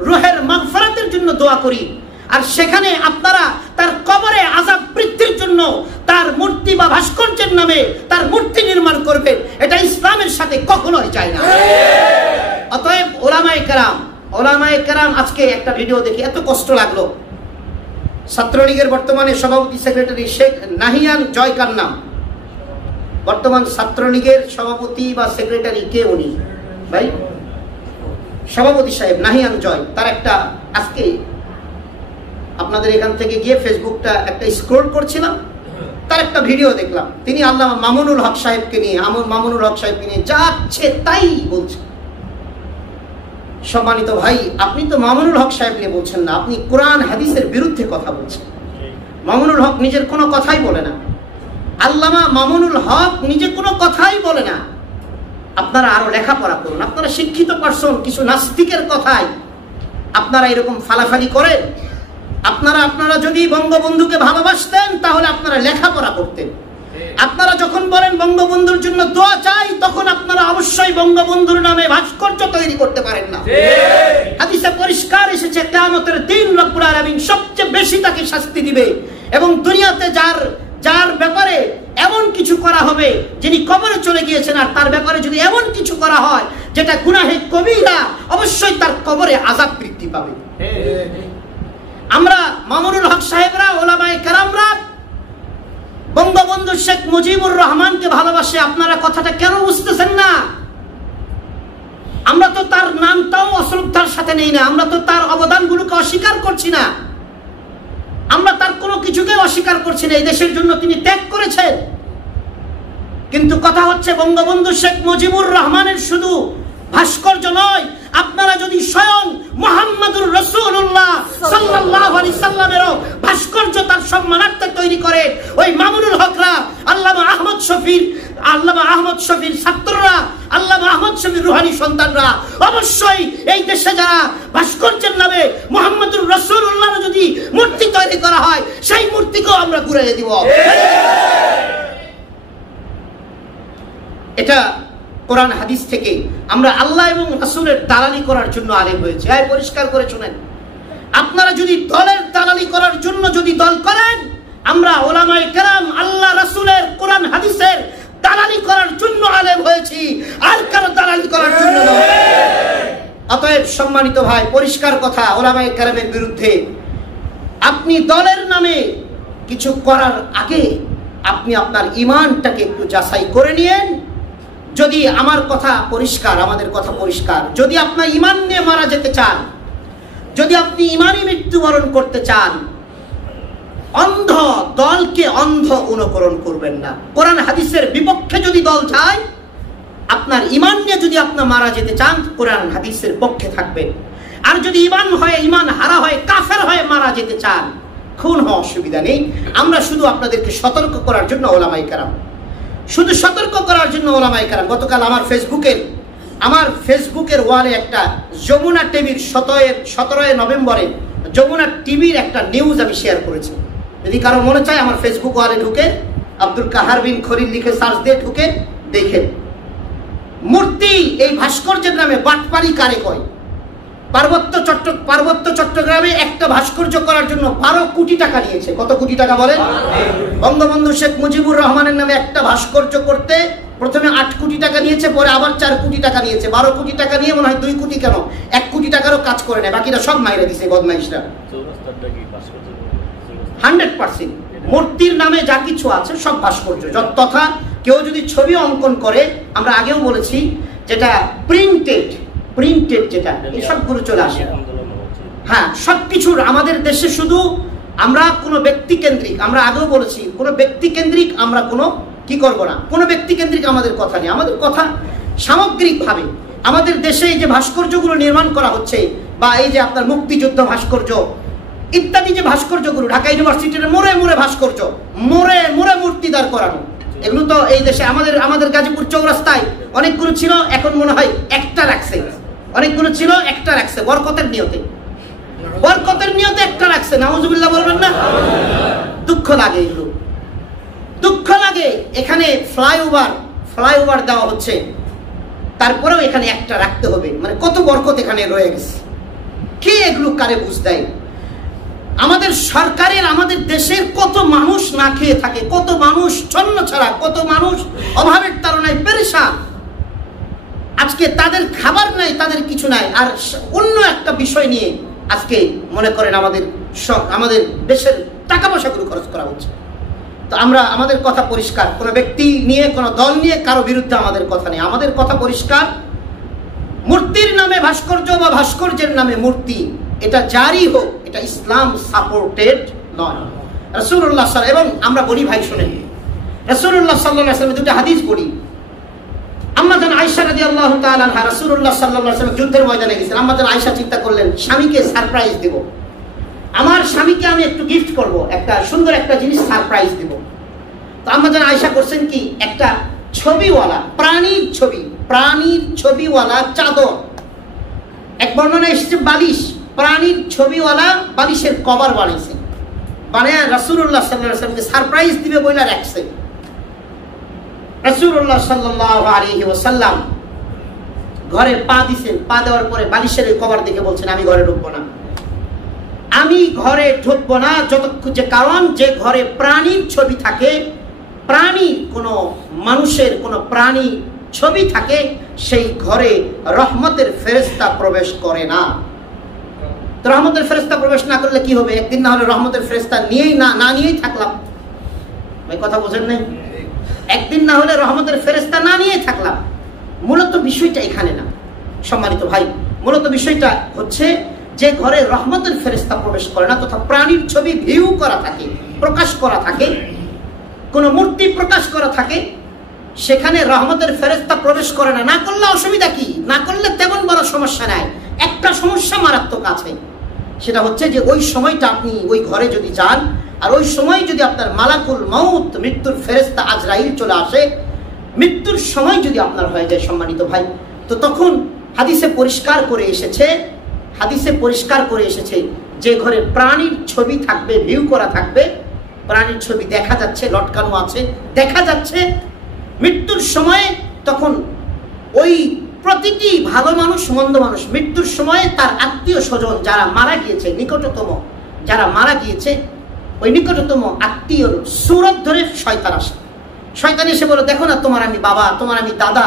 রূহের মাগফিরাতের জন্য দোয়া করি। আর সেখানে আপনারা তার কবরে আযাব বৃদ্ধির জন্য তার মূর্তি বা ভাস্কর্যের নামে তার মূর্তি নির্মাণ করবেন, এটা ইসলামের সাথে কখনোই যায় না। অতএব ওলামায়ে কেরাম আজকে একটা ভিডিও দেখে এত কষ্ট লাগলো। ছাত্রলীগের বর্তমানে সভাপতি সেক্রেটারি শেখ নাহিয়ান জয় কার নাম, বর্তমান ছাত্রলীগের সভাপতি বা সেক্রেটারি কে উনি ভাই? সভাপতি সাহেব নাহিয়ান জয়, তার একটা আজকে আপনাদের এখান থেকে গিয়ে ফেসবুকটা একটা স্ক্রল করছিলাম, তার একটা ভিডিও দেখলাম। তিনি আল্লামা মামুনুল হক সাহেবকে নিয়ে যাচ্ছে তাই বলছে। সম্মানিত ভাই, আপনি তো মামুনুল হক সাহেব নিয়ে বলছেন না, আপনি কোরআন হাদিসের বিরুদ্ধে কথা বলছেন। মামুনুল হক নিজের কোনো কথাই বলে না, আল্লামা মামুনুল হক নিজে কোনো কথাই বলে না। আপনারা আরো লেখাপড়া করুন, আপনারা শিক্ষিত পারসন, কিছু নাস্তিকের কথায় আপনারা এরকম ফালাফালি করেন। আপনারা যদি বঙ্গবন্ধুকে ভালোবাসতেন তাহলে আপনারা লেখাপড়া করতেন। আপনারা যখন বলেন বঙ্গবন্ধুর জন্য দোয়া চাই, তখন আপনারা অবশ্যই বঙ্গবন্ধুর নামে ভাস্কর্য তৈরি করতে পারেন না। হাদিসে পরিষ্কার এসেছে কিয়ামতের দিন রব্বুল আলামিন সবচেয়ে বেশি তাকে শাস্তি দিবে, এবং দুনিয়াতে যার ব্যাপারে এমন কিছু করা হবে, যিনি কবরে চলে গিয়েছেন, আর তার ব্যাপারে যদি এমন কিছু করা হয় যেটা গুনাহে কবিরা, অবশ্যই তার কবরে আযাব বৃদ্ধি পাবে। আমরা মামুনুল হক সাহেবরা, ওলামায়ে কেরামরা বঙ্গবন্ধু শেখ মুজিবুর রহমানকে ভালোবাসে। আপনারা কথাটা কেন বুঝতেছেন না? আমরা তো তার নামটাও অশ্রদ্ধার সাথে নেই না, আমরা তো তার অবদানগুলোকে অস্বীকার করছি না, আমরা তার কোনো কিছুকে অস্বীকার করছি না। এই দেশের জন্য তিনি ত্যাগ করেছেন। কিন্তু কথা হচ্ছে বঙ্গবন্ধু শেখ মুজিবুর রহমানের শুধু ভাস্কর্য নয়, আপনারা যদি স্বয়ং মুহাম্মদুর রাসূলুল্লাহ সাল্লাল্লাহু আলাইহি সাল্লামেরও ভাস্কর্য তার সম্মানার্থে তৈরি করে, ওই মামুনুল হকরা, আল্লামা আহমদ শফির ছাত্ররা, আল্লামা আহমদ শফির রুহানি সন্তানরা, অবশ্যই এই দেশে যারা ভাস্কর্যের নামে মুহাম্মদুর রাসূলুল্লাহর যদি মূর্তি তৈরি করা হয়, সেই মূর্তিকেও আমরা ঘুরিয়ে দিব। এটা কোরআন হাদিস থেকে। আমরা আল্লাহ এবং রাসূলের দালালি করার জন্য আলেম হয়েছে। পরিষ্কার করে শুনেন, আপনারা যদি দলের দালালি করার জন্য যদি দল করেন, আমরা ওলামায়ে কেরাম আল্লাহ রাসূলের কোরআন হাদিসের দালালি করার জন্য আলেম হয়েছি, আর কারো দালালি করার জন্য নয়। অতএব সম্মানিত ভাই, পরিষ্কার কথা, ওলামায়ে কেরামের বিরুদ্ধে আপনি দলের নামে কিছু করার আগে আপনি আপনার ঈমানটাকে একটু যাচাই করে নিয়েন। যদি আমার কথা পরিষ্কার, আমাদের কথা পরিষ্কার, যদি আপনার ঈমান নিয়ে মারা যেতে চান, যদি আপনি ঈমানি মৃত্যুবরণ করতে চান, অন্ধ দলকে অন্ধ অনুকরণ করবেন না। কোরআন হাদিসের বিপক্ষে যদি দল চায়, আপনার ঈমান নিয়ে যদি আপনি মারা যেতে চান, কোরআন হাদিসের পক্ষে থাকবেন। আর যদি ঈমান হারা হয়, কাফের হয়ে মারা যেতে চান, খুন হওয়া অসুবিধা নেই। আমরা শুধু আপনাদেরকে সতর্ক করার জন্য ওলামায়ে কেরাম, শুধু সতর্ক করার জন্য ওলামায়ে কেরাম। গতকাল আমার ফেসবুকের ওয়ালে একটা যমুনা টিভির 17 নভেম্বরে যমুনা টিভির একটা নিউজ আমি শেয়ার করেছি। যদি কারো মনে চায় আমার ফেসবুক ওয়ালে ঢুকে আব্দুল কাহার বিন খলিল লিখে সার্চ দিয়ে ঢুকে দেখেন। মূর্তি এই ভাস্কর্যের নামে বাটপারি কারে কয়? পার্বত্য চট্টগ্রামে একটা ভাস্কর্য করার জন্য 12 কোটি টাকা নিয়েছে। কত কোটি টাকা বলেন? বঙ্গবন্ধু শেখ মুজিবুর রহমানের নামে একটা ভাস্কর্য করতে প্রথমে 8 কোটি টাকা নিয়েছে, পরে আবার 4 কোটি টাকা নিয়েছে। 12 কোটি টাকা নিয়ে মনে হয় 2 কোটি কেন 1 কোটি টাকারও কাজ করে নেয়, বাকিটা সব মাইরে দিছে বদমাইশরা। 100% মূর্তির নামে যা কিছু আছে সব ভাস্কর্য। তথা কেউ যদি ছবি অঙ্কন করে, আমরা আগেও বলেছি, যেটা প্রিন্টেড যেটা, এসবগুলো চলে আসে। হ্যাঁ, সবকিছুর আমাদের দেশে শুধু আমরা কোনো ব্যক্তি কেন্দ্রিক, আমরা আগেও বলেছি, কোনো ব্যক্তি কেন্দ্রিক আমরা কোনো কি করব না, কোনো ব্যক্তি কেন্দ্রিক আমাদের কথা নেই। আমাদের কথা সামগ্রিকভাবে আমাদের দেশে এই যে ভাস্কর্যগুলো নির্মাণ করা হচ্ছে, বা এই যে আপনার মুক্তিযুদ্ধ ভাস্কর্য ইত্যাদি যে ভাস্কর্যগুলো, ঢাকা ইউনিভার্সিটির মোড়ে ভাস্কর্য, মোড়ে মূর্তি দাঁড় করানো, এগুলো তো এই দেশে আমাদের গাজীপুর চৌরাস্তায় অনেকগুলো ছিল, এখন মনে হয় একটা রাখছে। অনেকগুলো ছিল, একটা রাখছে বরকতের নিয়তে একটা রাখছে। নাউজুবিল্লাহ বলবেন না? দুঃখ লাগে, এগুলো দুঃখ লাগে। এখানে ফ্লাইওভার দেওয়া হচ্ছে, তারপরেও এখানে একটা রাখতে হবে, মানে কত বরকত এখানে রয়ে গেছে। কে এগুলো কারে বুঝ দেয়? আমাদের সরকারের, আমাদের দেশের কত মানুষ না খেয়ে থাকে, কত মানুষ ছন্ন ছাড়া, কত মানুষ অভাবের তাড়নায় পেরেশান। আজকে তাদের খাবার নাই, তাদের কিছু নাই, আর অন্য একটা বিষয় নিয়ে আজকে মনে করেন আমাদের দেশের টাকা পয়সাগুলো খরচ করা হচ্ছে। তো আমাদের কথা পরিষ্কার, কোনো ব্যক্তি নিয়ে, কোনো দল নিয়ে কারো বিরুদ্ধে আমাদের কথা নেই। আমাদের কথা পরিষ্কার, মূর্তির নামে ভাস্কর্য বা ভাস্কর্যের নামে মূর্তি, এটা জারি হোক, এটা ইসলাম সাপোর্টেড নয়। রাসূলুল্লাহ সাল্লাল্লাহু এবং আমরা বলি ভাই শুনেন, রাসূলুল্লাহ সাল্লাল্লাহু আলাইহি ওয়াসাল্লাম দুটো হাদিস পড়ি। আম্মা জান আয়েশা রাদিয়াল্লাহু তাআলা আনহা রাসূলুল্লাহ সাল্লাল্লাহু আলাইহি ওয়াসাল্লাম যুদ্ধের ময়দানে গেছেন। আম্মা জান আয়েশা চিন্তা করলেন স্বামীকে সারপ্রাইজ দেব, আমার স্বামীকে আমি একটু গিফট করব, একটা সুন্দর একটা জিনিস সারপ্রাইজ দেব। তো আম্মা জান আয়েশা করছেন কি, একটা ছবিওয়ালা প্রাণীর ছবিওয়ালা চাদর, এক বর্ণনা এসেছে বালিশ, প্রাণীর ছবিওয়ালা বালিশের কভার বানাইছে, বানায় রাসূলুল্লাহ সাল্লাল্লাহু আলাইহি ওয়াসাল্লামকে সারপ্রাইজ দিবে বইলা রাখছে। রাসূলুল্লাহ সাল্লাল্লাহু আলাইহি ওয়াসাল্লাম ঘরে পা দিছেন, পা দেওয়ার পরে বালিশের এই কভার দেখে বলছেন আমি ঘরে ঢুকবো না, আমি ঘরে ঢুকবো না যতক্ষণ, যে কারণ যে ঘরে প্রাণীর ছবি থাকে, প্রাণীর কোনো মানুষের কোনো প্রাণী ছবি থাকে, সেই ঘরে রহমতের ফেরেশতা প্রবেশ করে না। তো রহমতের ফেরেশতা প্রবেশ না করলে কি হবে? একদিন না হলে রহমতের ফেরেশতা না নিয়েই থাকলাম। ভাই কথা বোঝেন নাই? একদিন না হলে রহমতের ফেরেশতা না নিয়েই থাকলাম। মূলত বিষয়টা এখানে না সম্মানিত ভাই, মূলত বিষয়টা হচ্ছে যে ঘরে রহমতের ফেরেশতা প্রবেশ করে না, তথা প্রাণীর ছবি ভিউ করা থাকে, প্রকাশ করা থাকে, কোন মূর্তি প্রকাশ করা থাকে, সেখানে রহমতের ফেরেশতা প্রবেশ করে না। না করলে অসুবিধা কি? না করলে তেমন বড় সমস্যা নাই। একটা সমস্যা মারাত্মক আছে, সেটা হচ্ছে যে ওই সময়টা আপনি ওই ঘরে যদি যান, আর ওই সময় যদি আপনার মালাকুল মউত মৃত্যুর ফেরেশতা আজরাইল চলে আসে, মৃত্যুর সময় যদি আপনার হয়ে যায় সম্মানিত ভাই, তো তখন হাদিসে পরিষ্কার করে এসেছে যে ঘরে প্রাণীর ছবি থাকবে, ভিউ করা থাকবে, প্রাণীর ছবি দেখা যাচ্ছে, লটকানো আছে, দেখা যাচ্ছে, মৃত্যুর সময়ে তখন ওই প্রতিটি ভালো মানুষ মন্দ মানুষ মৃত্যুর সময়ে তার আত্মীয় স্বজন যারা মারা গিয়েছে, নিকটতম যারা মারা গিয়েছে, ওই নিকটতম আত্মীয়র সুরত ধরে শয়তান আসে। শয়তান এসে বলে দেখো না, তোমার আমি বাবা, তোমার আমি দাদা,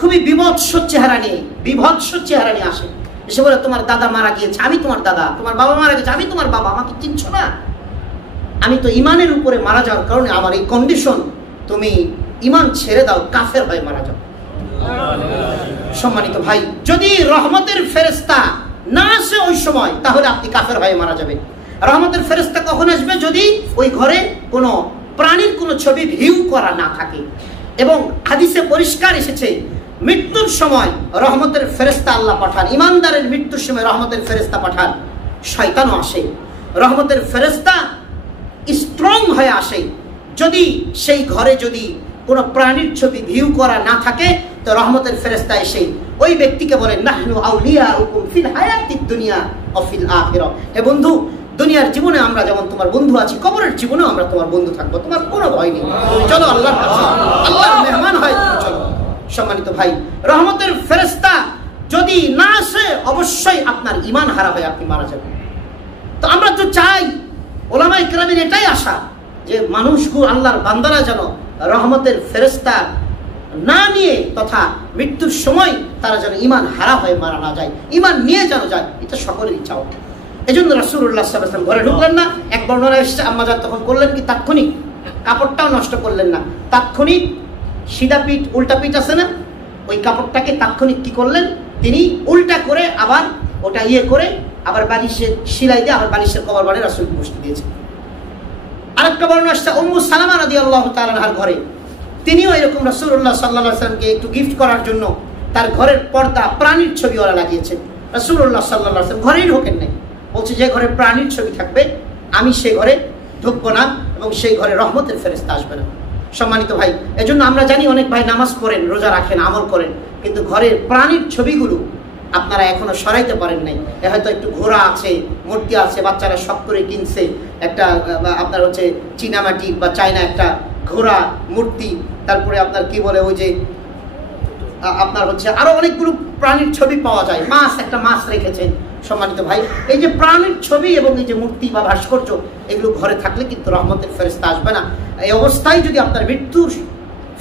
খুবই বিভৎস চেহারা নিয়ে আসে। এসে বলে তোমার দাদা মারা গিয়েছে, আমি তোমার দাদা, তোমার বাবা মারা গেছে, আমি তোমার বাবা, আমাকে চিনছো না? আমি তো ইমানের উপরে মারা যাওয়ার কারণে আমার এই কন্ডিশন, তুমি ইমান ছেড়ে দাও, কাফের হয়ে মারা যাও। সম্মানিত ভাই, যদি রহমতের ফেরেশতা না আসে ওই সময়, তাহলে আপনি কাফের হয়ে মারা যাবেন। রহমতের ফেরেশতা কখন আসবে? যদি ওই ঘরে কোনো প্রাণীর কোনো ছবি ভিউ করা না থাকে। এবং হাদিসে পরিষ্কার এসেছে মৃত্যুর সময় রহমতের ফেরেশতা আল্লাহ পাঠান, ইমানদারের মৃত্যুর সময় রহমতের ফেরেশতা পাঠান, শয়তানও আসে। রহমতের ফেরেশতা স্ট্রং হয়ে আসে যদি সেই ঘরে যদি কোনো প্রাণীর ছবি ভিউ করা না থাকে, তো রহমতের ফেরেশতা এসে ওই ব্যক্তিকে বলেন নাহনু আউলিয়াউকুম ফিল হায়াতিদ দুনিয়া ওয়া ফিল আখিরাহ, হে বন্ধু, দুনিয়ার জীবনে আমরা যেমন তোমার বন্ধু আছি, কবরের জীবনেও আমরা তোমার বন্ধু থাকবো, তোমার কোনো ভয় নেই, চলো আল্লাহর কাছে, আল্লাহর মেহমান হয় চলো। সম্মানিত ভাই, রহমতের ফেরেশতা যদি না আসে, অবশ্যই আপনার ঈমান হারা হয়ে আপনি মারা যাবেন। তো আমরা তো চাই, ওলামায়ে কেরামের এটাই আশা, যে মানুষগুলো আল্লাহর বান্দারা যেন রহমতের ফেরেশতা না নিয়ে তথা মৃত্যুর সময় তারা যেন ঈমান হারা হয়ে মারা না যায়, ঈমান নিয়ে যেন যায়, এটা সকলেরই চাও। এই জন্য রাসূলুল্লাহ সাল্লাল্লাহু আলাইহি ওয়াসাল্লাম ঘরে ঢুকলেন না। এক বর্ণনা এসেছে আম্মা জান তখন করলেন কি, তাৎক্ষণিক কাপড়টাও নষ্ট করলেন না, তাৎক্ষণিক সিধা পিঠ উল্টা পিঠ আছে না, ওই কাপড়টাকে তাৎক্ষণিক কি করলেন, তিনি উল্টা করে আবার ওটা করে আবার বালিশের সিলাই দিয়ে আবার বালিশের কভার বানিয়ে রাসূলকে বসতে দিয়েছেন। আরেকটা বর্ণনা আসছে উম্মু সালামা রাদিয়াল্লাহু তাআলা আনহার ঘরে, তিনিও এরকম রাসূলুল্লাহ সাল্লাল্লাহু আলাইহি ওয়াসাল্লামকে একটু গিফট করার জন্য তার ঘরের পর্দা প্রাণীর ছবিওয়ালা লাগিয়েছেন। রাসূলুল্লাহ সাল্লাল্লাহু আলাইহি ওয়াসাল্লাম ঘরেই ঢোকেন নাই, বলছে যে ঘরে প্রাণীর ছবি থাকবে আমি সেই ঘরে ঢুকবো না, এবং সেই ঘরে রহমতের ফেরেশতা আসবে না। সম্মানিত ভাই, এজন্য আমরা জানি অনেক ভাই নামাজ পড়েন, রোজা রাখেন, আমল করেন, কিন্তু ঘরের প্রাণীর ছবিগুলো আপনারা এখনো সরাইতে পারেন নাই। হয়তো একটু ঘোড়া আছে, মূর্তি আছে, বাচ্চারা শখ করে কিনছে একটা আপনার হচ্ছে চীনামাটি বা চায়না একটা ঘোড়া মূর্তি, তারপরে আপনার কি বলে ওই যে আপনার হচ্ছে আরো অনেকগুলো প্রাণীর ছবি পাওয়া যায়, একটা মাছ রেখেছেন। সম্মানিত ভাই, এই যে প্রাণীর ছবি এবং এই যে মূর্তি বা ভাস্কর্য, এগুলো ঘরে থাকলে কিন্তু রহমতের ফেরেশতা আসবে না। এই অবস্থায় যদি আপনার মৃত্যুর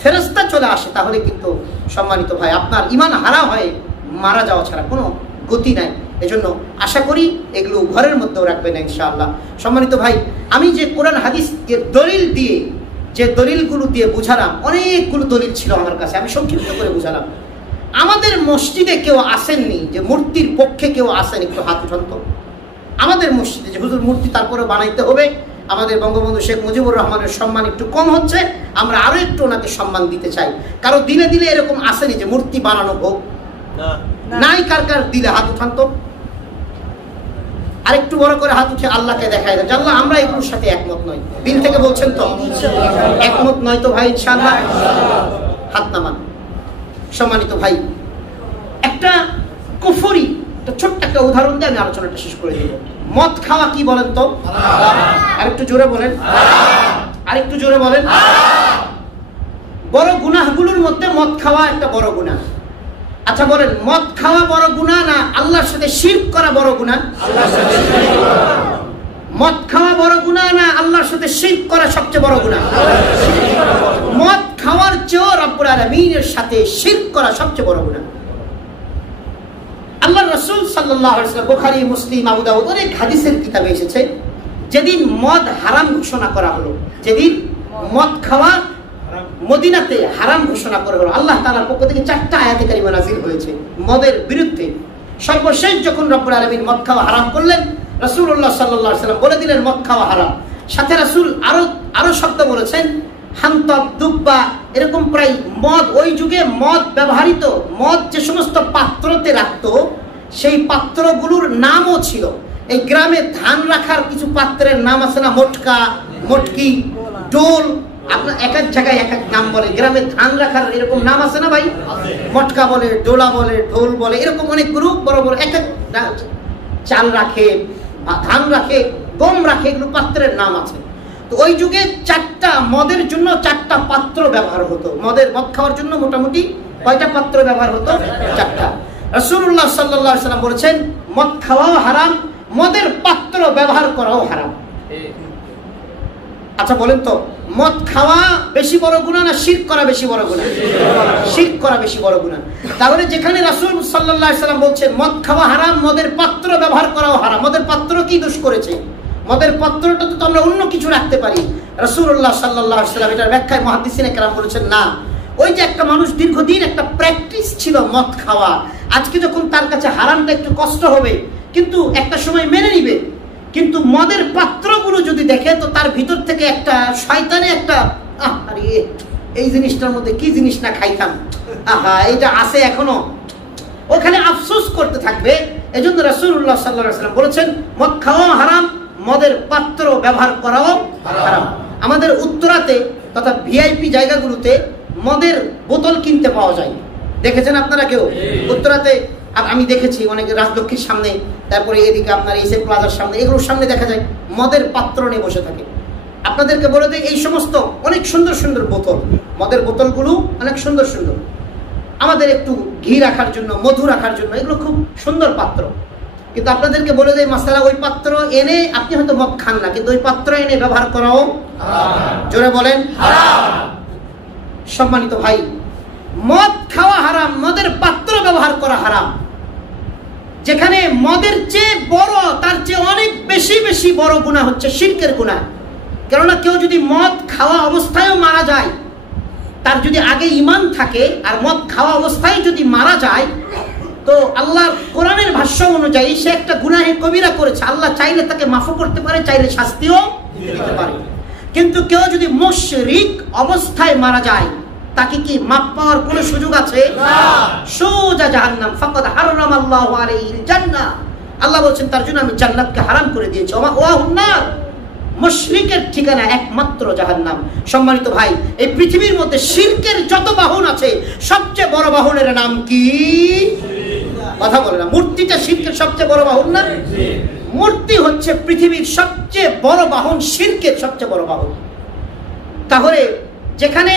ফেরেশতা চলে আসে, তাহলে কিন্তু সম্মানিত ভাই আপনার ঈমান হারা হয়ে মারা যাওয়া ছাড়া কোনো গতি নাই। এজন্য আশা করি এগুলো ঘরের মধ্যেও রাখবেন ইনশাআল্লাহ। সম্মানিত ভাই, আমি যে কোরআন হাদিসকে দলিল দিয়ে, যে দলিলগুলো দিয়ে বুঝালাম, অনেকগুলো দলিল ছিল আমার কাছে, আমি সংক্ষিপ্ত করে বুঝালাম। আমাদের মসজিদে কেউ আসেননি যে মূর্তির পক্ষে কেউ আসেন, একটু হাত উঠান তো। আমাদের মসজিদে যে হুজুর মূর্তি তারপরে বানাইতে হবে, আমাদের বঙ্গবন্ধু শেখ মুজিবুর রহমানের সম্মান একটু কম হচ্ছে, আমরা আরো একটু ওনাকে সম্মান দিতে চাই। কারো দিলে দিলে এরকম আসেনি যে মূর্তি বানানো হোক, নাই কার কার দিলে হাত উঠান তো, আরেকটু বড় করে হাত উঠে আল্লাহকে দেখায় দেয়, আল্লাহ আমরা এগুলোর সাথে একমত নই। দিল থেকে বলছেন তো একমত নয় তো ভাই? ইনশাআল্লাহ হাত নামান। সম্মানিত ভাই, একটা কুফরি একটা ছোট্ট একটা উদাহরণ দিয়ে আমি আলোচনাটা শেষ করে দিব। মদ খাওয়া কি বলেন তো? আরেকটু জোরে বলেন, আরেকটু জোরে বলেন। বড় গুনাহগুলোর মধ্যে মদ খাওয়া একটা বড় গুনাহ। আচ্ছা বলেন, মদ খাওয়া বড় গুনাহ না আল্লাহর সাথে শিরক করা বড় গুনাহ? মদ খাওয়া বড় গুনাহ না আল্লাহর সাথে শিরক করা সবচেয়ে বড় গুনাহ? মদ খাওয়ার চেয়েও রব্বুল আলামিনের সাথে শিরক করা সবচেয়ে বড় গুনাহ। আল্লাহ রাসূল সাল্লাল্লাহু আলাইহি ওয়াসাল্লাম, বুখারী, মুসলিম, আবু দাউদ অনেক হাদিসের কিতাবে এসেছে, যেদিন মদ হারাম ঘোষণা করা হলো, যেদিন মদ খাওয়া মদিনাতে হারাম ঘোষণা করা হলো, আল্লাহ তাআলার পক্ষ থেকে 4টা আয়াতে কারিমা নাযিল হয়েছে মদের বিরুদ্ধে। সর্বশেষ যখন রব্বুল আলামিন মদ খাওয়া হারাম করলেন, রাসূলুল্লাহ সাল্লাল্লাহু আলাইহি ওয়াসাল্লাম বলে দিলেন মদ খাওয়া হারাম। সাথে রাসূল আরো শব্দ বলেছেন, হান্তব, দুব্বা, এরকম প্রায় মদ, ওই যুগে মদ ব্যবহৃত, মদ যে সমস্ত পাত্রতে রাখতো সেই পাত্রগুলোর নামও ছিল। এই গ্রামে ধান রাখার কিছু পাত্রের নাম আছে না, মটকা, মটকি, ডোল, আপনার এক এক জায়গায় এক এক নাম বলে। গ্রামে ধান রাখার এরকম নাম আছে না ভাই? মটকা বলে, ডোলা বলে, ঢোল বলে, এরকম অনেক গ্রুপ বড় বড় এক এক চাল রাখে, ধান রাখে, গম রাখে, এগুলো পাত্রের নাম আছে। তো ওই যুগে 4টা মদের জন্য 4টা পাত্র ব্যবহার হতো। মদ খাওয়ার জন্য মোটামুটি কয়টা পাত্র ব্যবহার হতো? 4টা। রাসূলুল্লাহ সাল্লাল্লাহু আলাইহি ওয়াসাল্লাম বলেছেন মদ খাওয়াও হারাম, মদের পাত্র ব্যবহার করাও হারাম। আচ্ছা বলেন তো, মদ খাওয়া বেশি বড় গুনাহ না শিরক করা বেশি বড় গুনাহ? শিরক করা বেশি বড় গুনাহ। তাহলে যেখানে রাসূল সাল্লাল্লাহু আলাইহি ওয়াসাল্লাম বলছেন মদ খাওয়া হারাম, মদের পাত্র ব্যবহার করাও হারাম, মদের পাত্র কি দোষ করেছে? মদের পাত্রটা তো আমরা অন্য কিছু রাখতে পারি। রাসূলুল্লাহ সাল্লাল্লাহু আলাইহি ওয়াসাল্লাম এটার ব্যাখ্যায় মুহাদ্দিসিনে কেরাম বলেছেন না, ওই যে একটা মানুষ দীর্ঘদিন একটা প্র্যাকটিস ছিল মদ খাওয়া, আজকে যখন তার কাছে হারামটা একটু কষ্ট হবে কিন্তু একটা সময় মেনে নিবে, কিন্তু মদের পাত্রগুলো যদি দেখে তো তার ভিতর থেকে একটা শয়তানে একটা আরে এই জিনিসটার মধ্যে কি জিনিস না খাইতাম, আহা এটা আছে এখনো, ওখানে আফসোস করতে থাকবে। এজন্য রাসূলুল্লাহ সাল্লাল্লাহু আলাইহি ওয়াসাল্লাম বলেছেন মদ খাওয়া হারাম, মদের পাত্র ব্যবহার করাও হারাম। আমাদের উত্তরাতে তথা ভিআইপি জায়গাগুলোতে মদের বোতল কিনতে পাওয়া যায়, দেখেছেন আপনারা কেউ? উত্তরাতে আমি দেখেছি অনেক রাজলক্ষ্মীর সামনে, তারপরে এদিকে আপনার এসএ প্লাজার সামনে, এগুলোর সামনে দেখা যায় মদের পাত্র নিয়ে বসে থাকে। আপনাদেরকে বলে দেয় এই সমস্ত অনেক সুন্দর সুন্দর বোতল, মদের বোতলগুলো অনেক সুন্দর সুন্দর, আমাদের একটু ঘি রাখার জন্য, মধু রাখার জন্য, এগুলো খুব সুন্দর পাত্র। কিন্তু আপনাদেরকে বলে দেয় মাসালা, ওই পাত্র এনে আপনি হয়তো মদ খান না, কিন্তু ওই পাত্র এনে ব্যবহার করাও জোরে বলেন হারাম। সম্মানিত ভাই, মদ খাওয়া হারাম, মদের পাত্র ব্যবহার করা হারাম। যেখানে মদের চেয়ে বড়, তার চেয়ে অনেক বেশি বেশি বড় গুনাহ হচ্ছে শিরকের গুনাহ। কেননা কেউ যদি মদ খাওয়া অবস্থায়ও মারা যায়, তার যদি আগে ঈমান থাকে আর মদ খাওয়া অবস্থায় যদি মারা যায়, তো আল্লাহর কোরআনের ভাষ্য অনুযায়ী সে একটা গুনাহে কবিরা করেছে। আল্লাহ চাইলে তাকে মাফও করতে পারে, চাইলে শাস্তিও দিতে পারে। কিন্তু কেউ যদি মুশরিক অবস্থায় মারা যায়, তাকে কি মাফ পাওয়ার কোনো সুযোগ আছে? না, সোজা জাহান্নাম। ফাকাদ হারামাল্লাহু আলাইহিল জান্নাহ, আল্লাহ বলেন তার জন্য আমি জান্নাতকে হারাম করে দিয়েছি। ওয়াহুন নার, মুশরিকের ঠিকানা একমাত্র জাহান্নাম। সম্মানিত ভাই, এই পৃথিবীর মধ্যে শিরকের যত বাহন আছে, সবচেয়ে বড় বাহনের নাম কি? কথা বলে না, মূর্তিটা শিরকের সবচেয়ে বড় বাহন না? মূর্তি হচ্ছে পৃথিবীর সবচেয়ে বড় বাহন, শিরকের সবচেয়ে বড় বাহন। তাহলে যেখানে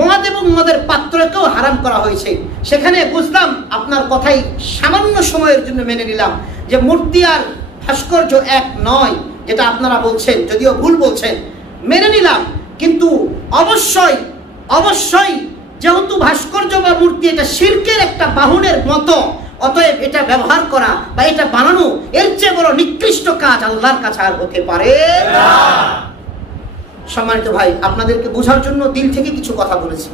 মদ এবং মদের পাত্রকেও হারাম করা হয়েছে, সেখানে বুঝলাম, আপনার কথাই সামান্য সময়ের জন্য মেনে নিলাম যে মূর্তি আর ভাস্কর্য এক নয়, যেটা আপনারা বলছেন, যদিও ভুল বলছেন, মেনে নিলাম। কিন্তু অবশ্যই অবশ্যই যেহেতু ভাস্কর্য বা মূর্তি এটা শিরকের একটা বাহনের মতো, অতএব এটা ব্যবহার করা বা এটা বানানো এর চেয়ে বড় নিকৃষ্ট কাজ আল্লাহর কাছে আর হতে পারে না। সম্মানিত ভাই, আপনাদেরকে বোঝার জন্য দিল থেকে কিছু কথা বলেছি।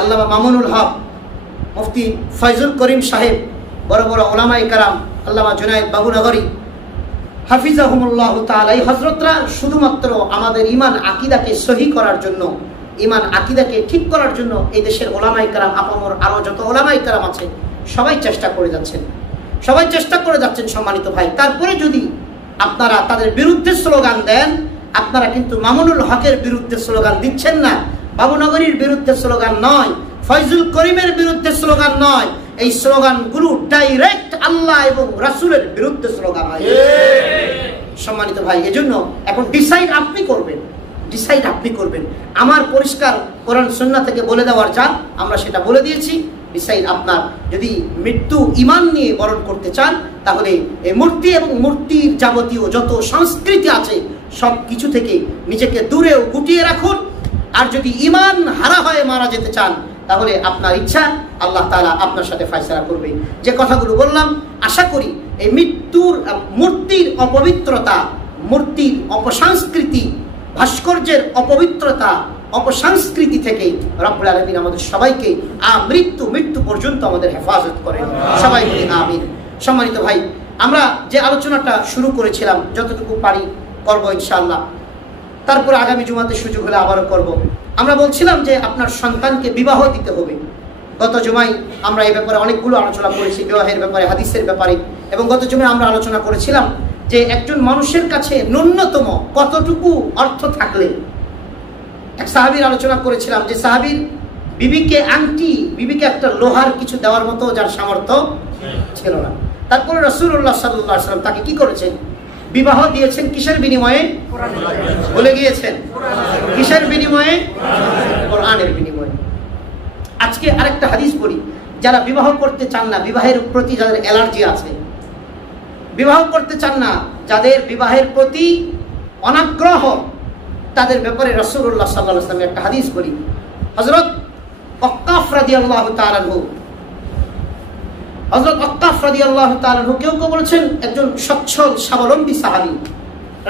আল্লামা মামুনুল হক, মুফতি ফয়জুল করিম সাহেব, বড় বড় ওলামায়ে কেরাম, আল্লামা জুনায়েদ বাবুনগরী, হাফিজাহুমুল্লাহ তাআলা, এই হযরতরা শুধুমাত্র আমাদের ঈমান আকীদাকে সহি করার জন্য, ঈমান আকীদাকে ঠিক করার জন্য এই দেশের ওলামায়ে কেরাম, আপামর আরো যত ওলামায়ে কেরাম আছে সবাই চেষ্টা করে যাচ্ছেন, সম্মানিত ভাই। তারপরে যদি আপনারা তাদের বিরুদ্ধে স্লোগান দেন, আপনারা কিন্তু মামুনুল হকের বিরুদ্ধে স্লোগান দিচ্ছেন না, বাবুনগরীর বিরুদ্ধে স্লোগান নয়, ফয়জুল করিমের বিরুদ্ধে স্লোগান নয়, এই স্লোগানগুলো ডাইরেক্ট আল্লাহ এবং রাসূলের বিরুদ্ধে স্লোগান হয়। সম্মানিত ভাই, এজন্য এখন ডিসাইড আপনি করবেন। আমার পরিষ্কার কোরআন সুন্নাহ থেকে বলে দেওয়ার যা, আমরা সেটা বলে দিয়েছি। ডিসাইড আপনার। যদি মৃত্যু ঈমান নিয়ে বরণ করতে চান, তাহলে এই মূর্তি এবং মূর্তির যাবতীয় যত সংস্কৃতি আছে সব কিছু থেকে নিজেকে দূরেও গুটিয়ে রাখুন। আর যদি ঈমান হারা হয়ে মারা যেতে চান, তাহলে আপনার ইচ্ছা, আল্লাহ তাআলা আপনার সাথে ফয়সালা করবে। যে কথাগুলো বললাম, আশা করি এই মূর্তির অপবিত্রতা, মূর্তির অপসংস্কৃতি, ভাস্কর্যের অপবিত্রতা, অপসংস্কৃতি থেকে রব্বুল আলামিন আমাদের সবাইকে মৃত্যু পর্যন্ত আমাদের হেফাজত করেন। সবাই বলি আমিন। সম্মানিত ভাই, আমরা যে আলোচনাটা শুরু করেছিলাম, যতটুকু পারি করব ইনশাআল্লাহ। তারপর আগামী জুমাতে সুযোগ হলে আবারও করব। আমরা বলছিলাম যে আপনার সন্তানকে বিবাহ দিতে হবে। গত জুমায় আমরা এই ব্যাপারে অনেকগুলো আলোচনা করেছি, বিবাহের ব্যাপারে, হাদিসের ব্যাপারে। এবং গত জুমায় আমরা আলোচনা করেছিলাম যে একজন মানুষের কাছে ন্যূনতম কতটুকু অর্থ থাকলে, এক সাহাবীর আলোচনা করেছিলাম যে সাহাবীর বিবিকে একটা লোহার কিছু দেওয়ার মতো যার সামর্থ্য ছিল না। তারপরে রাসূলুল্লাহ সাল্লাল্লাহু আলাইহি ওয়াসাল্লাম তাকে কি করেছেন? বিবাহ দিয়েছেন। কিসের বিনিময়ে? বলে গিয়েছেন কিসের বিনিময়ে? কোরআনের বিনিময়ে। আজকে আরেকটা হাদিস বলি, যারা বিবাহ করতে চান না, বিবাহের প্রতি যাদের অ্যালার্জি আছে, বিবাহ করতে চান না, যাদের বিবাহের প্রতি অনাগ্রহ, তাদের ব্যাপারে রাসূলুল্লাহ সাল্লাল্লাহু আলাইহি ওয়াসাল্লামের একটা হাদিস বলি। হযরত ওয়াক্কাফ রাদিয়াল্লাহু তাআলা আনহু, কেউ বলেছেন একজন সচ্ছল স্বাবলম্বী সাহাবী।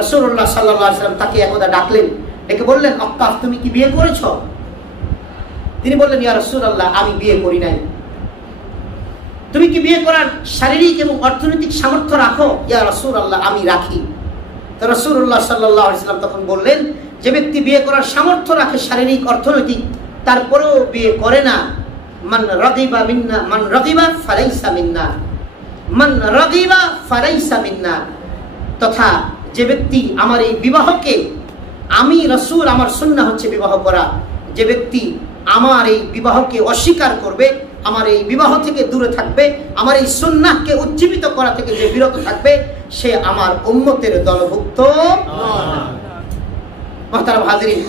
রাসূলুল্লাহ সাল্লাল্লাহু আলাইহি ওয়াসাল্লাম তাকে একদা ডাকলেন, ডেকে বললেন, ওয়াক্কাফ, তুমি কি বিয়ে করেছো? তিনি বললেন, ইয়া রাসূলুল্লাহ, আমি বিয়ে করি নাই। তুমি কি বিয়ে করার শারীরিক এবং অর্থনৈতিক সামর্থ্য রাখো? ইয়া রাসূলুল্লাহ, আমি রাখি। তো রাসূলুল্লাহ সাল্লাল্লাহু আলাইহি ওয়াসাল্লাম তখন বললেন, যে ব্যক্তি বিয়ে করার সামর্থ্য রাখে শারীরিক অর্থনৈতিক, তারপরেও বিয়ে করে না, মান রাগিবা ফালাইসা মিন্না, তথা যে ব্যক্তি আমার এই বিবাহকে, আমি রাসূল, আমার সুন্নাহ হচ্ছে বিবাহ করা, যে ব্যক্তি আমার এই বিবাহকে অস্বীকার করবে, আমার এই বিবাহ থেকে দূরে থাকবে, আমার এই সুন্নাহকে উজ্জীবিত করা থেকে যে বিরত থাকবে, সে আমার উম্মতের দলভুক্ত নয়। মুহতারাম হাজিরিন,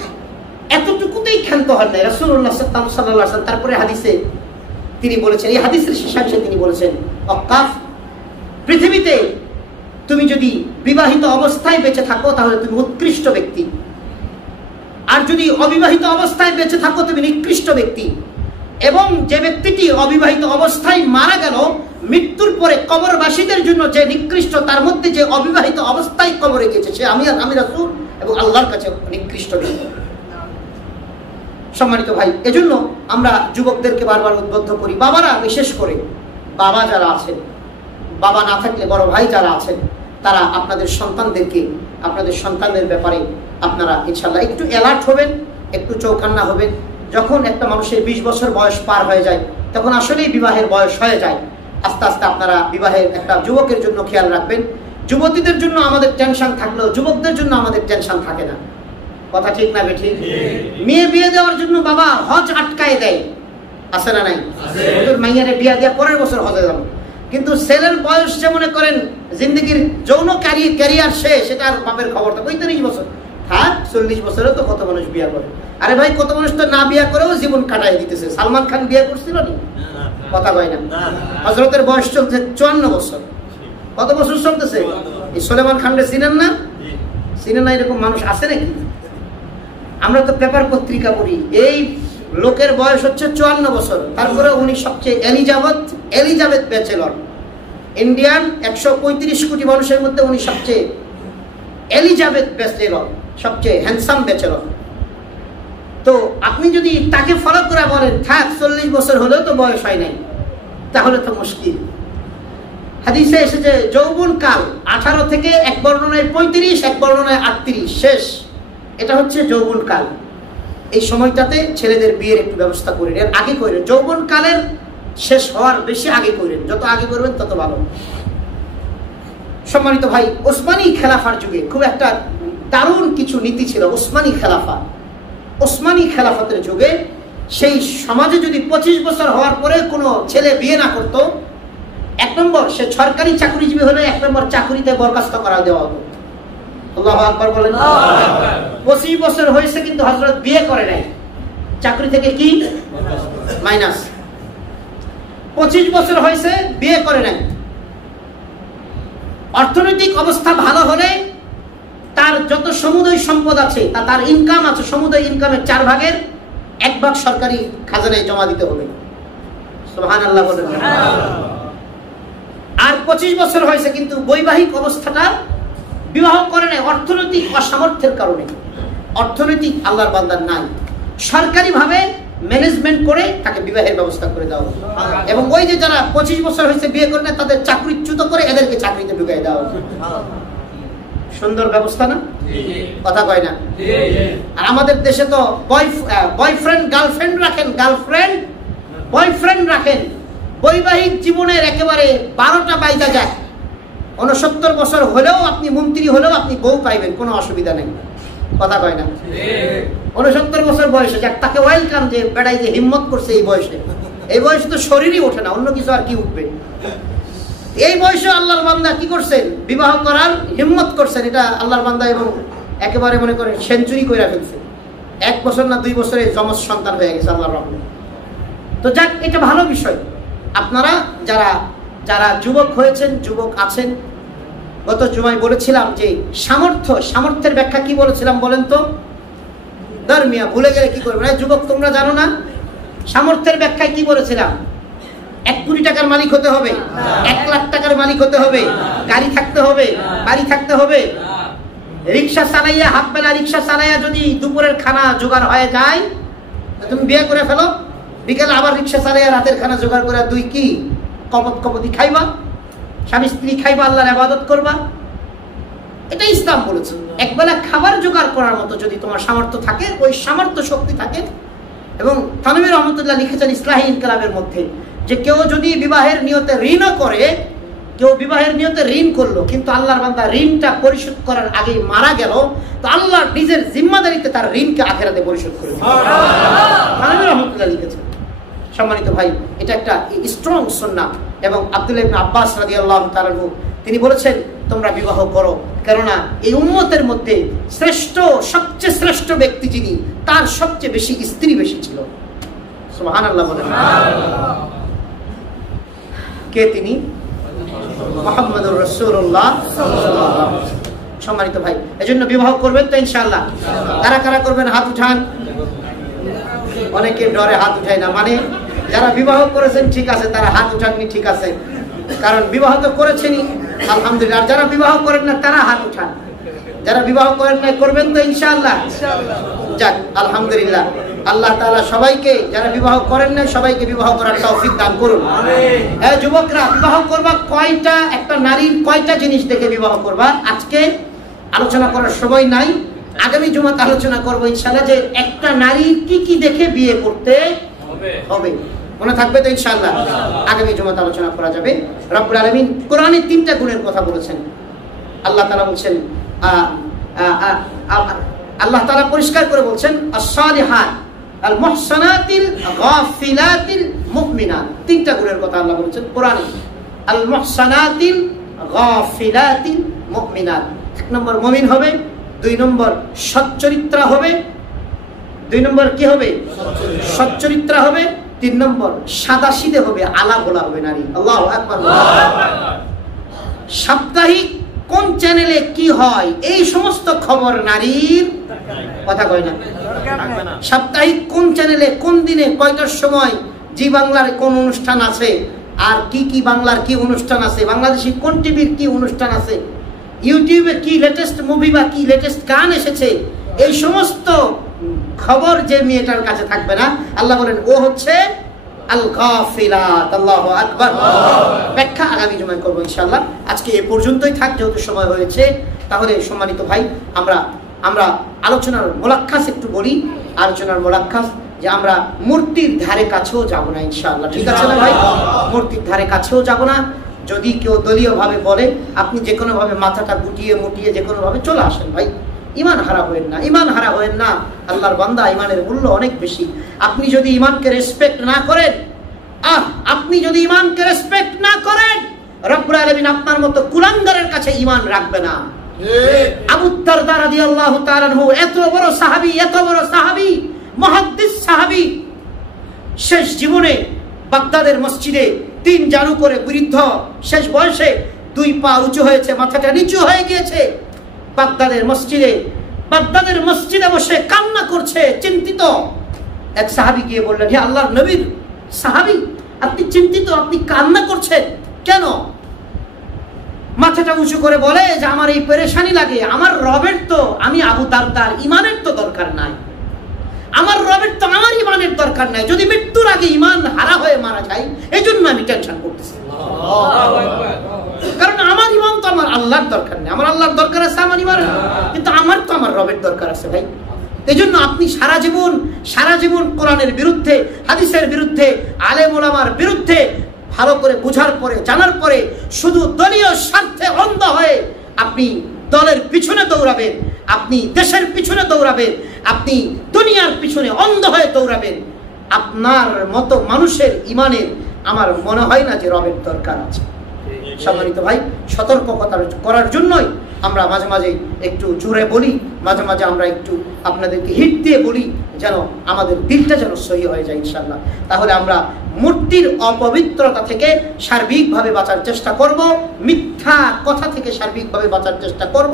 এতটুকুতেই ক্ষান্ত হন নাই রাসূলুল্লাহ সাল্লাল্লাহু আলাইহি ওয়াসাল্লাম। তারপরে হাদিসে তিনি বলেছেন, এই হাদিসের শেষাংশে তিনি বলেছেন, ওয়াক্কাফ, পৃথিবীতে তুমি যদি বিবাহিত অবস্থায় বেঁচে থাকো তাহলে তুমি উৎকৃষ্ট ব্যক্তি, আর যদি অবিবাহিত অবস্থায় বেঁচে থাকো তুমি নিকৃষ্ট ব্যক্তি। এবং যে ব্যক্তিটি অবিবাহিত অবস্থায় মারা গেল, মৃত্যুর পরে কবরবাসীদের জন্য যে নিকৃষ্ট, তার মধ্যে যে অবিবাহিত অবস্থায় কবরে গেছে, সে আমি রাসূল এবং আল্লাহর কাছে নিকৃষ্ট ব্যক্তি। সম্মানিত ভাই, এজন্য আমরা যুবকদেরকে বারবার উদ্বুদ্ধ করি, বাবারা বিশেষ করে, বাবা যারা আছেন, বাবা না থাকলে বড় ভাই যারা আছেন, তারা আপনাদের সন্তানদের ব্যাপারে আপনারা ইনশাআল্লাহ একটু অ্যালার্ট হবেন, একটু চৌকান্না হবেন। যখন একটা মানুষের 20 বছর বয়স পার হয়ে যায়, তখন আসলেই বিবাহের বয়স হয়ে যায়। আস্তে আস্তে আপনারা বিবাহের একটা যুবকের জন্য খেয়াল রাখবেন। যুবতীদের জন্য আমাদের টেনশন থাকলেও যুবকদের জন্য আমাদের টেনশন থাকে না। কথা ঠিক না বেঠিক? মেয়ে বিয়ে দেওয়ার জন্য বাবা হজ আটকায় দেয়, আছে না নাই? মাইয়ারে বিয়ে দেওয়া পরের বছর হজে যাবো, কিন্তু ছেলের বয়স যে মনে করেন জিন্দগির যৌন ক্যারিয়ার শেষ, সেটা আর বাপের খবর তো 35 বছর থাক, 40 বছরে তো কত মানুষ বিয়ে করে। আরে ভাই, কত মানুষ তো না বিয়ে করেও জীবন কাটাই দিতেছে। সালমান খান বিয়ে করছিল নি? কথা কয় না। হযরতের বয়স চলছে 54 বছর। কত বছর চলতেছে? এই সুলেমান খানরে চিনেন না? চিনেন না? এরকম মানুষ আছে নাকি? আমরা তো পেপার পত্রিকা পড়ি, এই লোকের বয়স হচ্ছে 54 বছর, তারপরে উনি সবচেয়ে এলিজাবেথ ব্যাচেলর। ইন্ডিয়ান 135 কোটি মানুষের মধ্যে উনি সবচেয়ে এলিজাবেথ ব্যাচেলর, সবচেয়ে হ্যান্ডসাম ব্যাচেলর। তো আপনি যদি তাকে ফলো করে বলেন থাক 40 বছর হলেও তো বয়স হয় নাই, তাহলে তো মুশকিল। হাদিসে এসেছে যৌবন কাল 18 থেকে এক বর্ণনায় 35, এক বর্ণনায় 38 শেষ, এটা হচ্ছে যৌবন কাল। এই সময়টাতে ছেলেদের বিয়ের একটু ব্যবস্থা করে নেন, আগে করেন। যৌবন কালের শেষ হওয়ার বেশি আগে করেন, যত আগে করবেন তত ভালো। সম্মানিত ভাই, ওসমানী খেলাফার যুগে খুব একটা দারুণ কিছু নীতি ছিল। ওসমানী খেলাফা, ওসমানী খেলাফতের যুগে সেই সমাজে যদি 25 বছর হওয়ার পরে কোনো ছেলে বিয়ে না করত, 1 নম্বর সে সরকারি চাকরিজীবী হলে 1 নম্বর চাকরিতে বরখাস্ত করা দেওয়া হতো। আল্লাহু আকবার বলেন। 25 বছর হয়েছে কিন্তু হযরত বিয়ে করে নাই, চাকরি থেকে কি মাইনাস। 25 বছর হয়েছে বিয়ে করে নাই। অর্থনৈতিক অবস্থা ভালো হলে তার যত সমুদয় সম্পদ আছে, তার ইনকাম আছে, সমুদয় ইনকামের 4 ভাগের 1 ভাগ সরকারি খাজানায় জমা দিতে হবে। সুবহানাল্লাহ বলেন। আর 25 বছর হয়েছে কিন্তু বৈবাহিক অবস্থাটা বিবাহ করে নাই, অর্থনৈতিক অসামর্থ্যের কারণে। অর্থনৈতিক আল্লাহর বান্দার নাই, সরকারি ভাবে ম্যানেজমেন্ট করে তাকে বিবাহের ব্যবস্থা করে দেওয়া হবে। এবং ওই যে যারা 25 বছর হয়েছে বিয়ে করে না, তাদের চাকরিচ্যুত করে এদেরকে চাকরিতে ঢুকিয়ে দেওয়া হবে। সুন্দর ব্যবস্থা না? কথা কয় না? আর আমাদের দেশে তো বয়ফ্রেন্ড গার্লফ্রেন্ড রাখেন, গার্লফ্রেন্ড বয়ফ্রেন্ড রাখেন, বৈবাহিক জীবনের একেবারে 12টা বাইদা যায়। 69 বছর হলেও আপনি মন্ত্রী হলেও আপনি বউ পাইবেন, কোনো অসুবিধা নেই। কথা কয় না? 69 বছর বয়সে যাক, তাকে ওয়েলকাম, যে বেড়াই যে হিম্মত করছে এই বয়সে। এই বয়সে তো শরীরই ওঠে না, অন্য কিছু আর কি উঠবে। এই বয়সে আল্লাহর বান্দা কি করছেন? বিবাহ করার হিম্মত করছেন। এটা আল্লাহর বান্দা এবং একেবারে মনে করেন সেঞ্চুরি করে ফেলছে। 1 বছর না 2 বছরে যমজ সন্তান হয়ে গেছে আল্লাহর রহমতে। তো যাক, এটা ভালো বিষয়। আপনারা যারা যারা যুবক হয়েছেন, যুবক আছেন, গত জুমায় বলেছিলাম যে সামর্থ্যের ব্যাখ্যা কি বলেছিলাম বলেন তো? ধর্মিয়া ভুলে গেলে কি করবে? যুবক তোমরা জানো না সামর্থ্যের ব্যাখ্যায় কি বলেছিলাম? 1 কোটি টাকার মালিক হতে হবে, 1 লাখ টাকার মালিক হতে হবে, গাড়ি থাকতে হবে, বাড়ি থাকতে হবে, রিক্সা চালাইয়া, হাফ বেলা রিক্সা চালাইয়া যদি দুপুরের খানা জোগাড় হয়ে যায়, তুমি বিয়ে করে ফেলো, বিকেলে আবার রিক্সা চালাইয়া রাতের খানা জোগাড় করে 2 কি কপতি খাইবা, স্বামী স্ত্রী খাইবা, আল্লাহর ইবাদত করবা। এটা ইসলাম বলেছে। একবেলা খাবার জোগাড় করার মতো যদি তোমার সামর্থ্য থাকে, ওই সামর্থ্য শক্তি থাকে। এবং থানভী রহমতুল্লাহ লিখেছেন ইসলাহি ইনকিলাবের মধ্যে যে কেউ যদি বিবাহের নিয়তে ঋণও করে, কেউ বিবাহের নিয়তে ঋণ করলো কিন্তু আল্লাহর বান্দা ঋণটা পরিশোধ করার আগেই মারা গেল, তো আল্লাহ নিজের জিম্মাদারিতে তার ঋণকে আখিরাতে পরিশোধ করে দিবেন। থানভী রহমতুল্লাহ লিখেছেন। সম্মানিত ভাই, এটা একটা স্ট্রং সুন্নাহ। এবং আব্দুল্লাহ ইবনে আব্বাস রাদিয়াল্লাহু তাআলা তিনি বলেছেন তোমরা বিবাহ করো, কেননা এই উম্মতের মধ্যে সবচেয়ে শ্রেষ্ঠ ব্যক্তি যিনি, তার সবচেয়ে বেশি স্ত্রী বেশি ছিল। সুবহানাল্লাহ বলেন। কে তিনি? মুহাম্মদুর রাসূলুল্লাহ সাল্লাল্লাহু আলাইহি ওয়াসাল্লাম। সম্মানিত ভাই, এজন্য বিবাহ করবেন তো ইনশাআল্লাহ? কারা কারা করবেন হাত উঠান। অনেকে ডরে হাত উঠায় না, মানে যারা বিবাহ করেছেন ঠিক আছে, তারা হাত উঠাননি ঠিক আছে, কারণ বিবাহ তো করেছেনই আলহামদুলিল্লাহ। আর যারা বিবাহ করেন না তারা হাত উঠান। যারা বিবাহ করেন না করবেন তো ইনশাআল্লাহ? যাক আলহামদুলিল্লাহ। আল্লাহ তাআলা সবাইকে, যারা বিবাহ করেন না সবাইকে বিবাহ করার তৌফিক দান করুন। হ্যাঁ যুবকরা, বিবাহ করবা কয়টা, একটা নারীর কয়টা জিনিস দেখে বিবাহ করবা? আজকে আলোচনা করার সময় নাই, আগামী জুমাতে আলোচনা করবো ইনশাআল্লাহ যে একটা নারী কি কি দেখে বিয়ে করতে হবে। মনে থাকবে তো ইনশাআল্লাহ? আগামী জুমাতে আলোচনা করা যাবে। রব্বুল আলামিন কোরআনে 3টা গুণের কথা বলেছেন। আল্লাহ তাআলা বলছেন, আল্লাহ তাআলা পরিষ্কার করে বলছেন আস-সালিহাত আল মুহসানাতিল গাফিলাতিল মুমিনাত। 3টা গুণের কথা আল্লাহ বলেছেন কোরআনে। আল মুহসানাতিল গাফিলাতিল মুমিনাত, 1 নম্বর মুমিন হবে, 2 নম্বর সচ্চরিত্রা হবে, 2 নম্বর কি হবে? সচ্চরিত্রা হবে, 3 নম্বর সাদাসিধে হবে, আলা বলা হবে নারী। আল্লাহু আকবার। সাপ্তাহিক কোন চ্যানেলে কি হয় এই সমস্ত খবর নারীর কথা কয় না। সাপ্তাহিক কোন চ্যানেলে কোন দিনে কয়টার সময় জি বাংলার কোন অনুষ্ঠান আছে, আর কি কি বাংলার কি অনুষ্ঠান আছে, বাংলাদেশি কোন টিভির কি অনুষ্ঠান আছে, ইউটিউবে কি লেটেস্ট মুভি বা কি লেটেস্ট গান এসেছে, এই সমস্ত খবর যে মেয়েটার কাছে থাকবে না, আল্লাহ বলেন ও হচ্ছে আল গাফিলাত। আল্লাহু আকবার। ব্যাখ্যা আগামী জুমায় করব ইনশাআল্লাহ। আজকে এ পর্যন্তই থাক, যেহেতু সময় হয়েছে। তাহলে সম্মানিত ভাই, আমরা আলোচনার মোলাক্কাস একটু বলি। আলোচনার মোলাক্কাস যে আমরা মূর্তির ধারে কাছেও যাব না ইনশাআল্লাহ। ঠিক আছে না ভাই? মূর্তির ধারে কাছেও যাব না। যদি কেউ দলীয়ভাবে বলে, আপনি যে কোনোভাবে মাথাটা গুটিয়ে মুটিয়ে যে কোনোভাবে চলে আসেন ভাই, ইমান হারা হয়েন না, ইমান হারা হয়েন না। আল্লাহর বান্দা, ইমানের মূল্য অনেক বেশি। আপনি যদি ইমানকে রেসপেক্ট না করেন, আপনি যদি ইমানকে রেসপেক্ট না করেন, রব্বুল আলামিন আপনার মতো কুলাঙ্গারের কাছে ইমান রাখবে না। আবু দারদা রাদিয়াল্লাহু তাআলা আনহু এত বড় সাহাবী, মুহাদ্দিস সাহাবী, শেষ জীবনে বাগদাদের মসজিদে 3 জানু করে বৃদ্ধ, শেষ বয়সে 2 পা উঁচু হয়েছে, মাথাটা নিচু হয়ে গিয়েছে। বাগদাদের মসজিদে বসে কান্না করছে, চিন্তিত। এক সাহাবী গিয়ে বললেন, হে আল্লাহর নবীর সাহাবী, আপনি চিন্তিত, আপনি কান্না করছেন কেন? মাথাটা উঁচু করে বলে যে আমার এই পেরেশানি লাগে, আমার রবের তো, আমি আবু দারদার ইমানের তো দরকার নাই, আমার রবের তো আমার ইমানের দরকার নাই। যদি মৃত্যুর আগে ইমান হারা হয়ে মারা যায়, এই জন্য আমি টেনশন করতেছি। কারণ আমার ইমান তো আমার আল্লাহর দরকার নেই। আমার আল্লাহর দরকার আছে আমার ইমান, কিন্তু আমার তো আমার রবের দরকার আছে ভাই। এই জন্য আপনি সারা জীবন কোরআনের বিরুদ্ধে, হাদিসের বিরুদ্ধে, আলেম ওলামার বিরুদ্ধে ভালো করে বুঝার পরে, জানার পরে শুধু দলীয় স্বার্থে অন্ধ হয়ে আপনি দলের পিছনে দৌড়াবেন, আপনি দেশের পিছনে দৌড়াবেন, আপনি দুনিয়ার পিছনে অন্ধ হয়ে দৌড়াবেন। আপনার মতো মানুষের ইমানের আমার মনে হয় না যে রবের দরকার আছে। সম্মানিত ভাই, সতর্ক করার জন্যই আমরা মাঝে মাঝে একটু জোরে বলি, মাঝে মাঝে আমরা একটু আপনাদেরকে হিট দিয়ে বলি, যেন আমাদের দিলটা যেন সহি হয়ে যায় ইনশাআল্লাহ। তাহলে আমরা মূর্তির অপবিত্রতা থেকে সার্বিকভাবে বাঁচার চেষ্টা করব, মিথ্যা কথা থেকে সার্বিকভাবে বাঁচার চেষ্টা করব,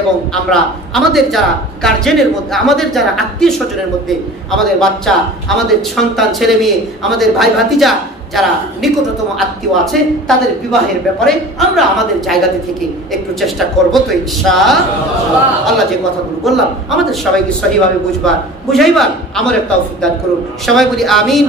এবং আমরা আমাদের যারা গার্জেনের মধ্যে, আমাদের যারা আত্মীয় স্বজনের মধ্যে, আমাদের বাচ্চা, আমাদের সন্তান, ছেলে মেয়ে, আমাদের ভাই ভাতিজা যারা নিকটতম আত্মীয় আছে, তাদের বিবাহের ব্যাপারে আমরা আমাদের জায়গাতে থেকে একটু চেষ্টা করবো তো ইনশাআল্লাহ। আল্লাহ যে কথাগুলো বললাম আমাদের সবাইকে সহিভাবে বুঝাইবার আমার একটা তৌফিক দান করুন। সবাই বলি আমিন।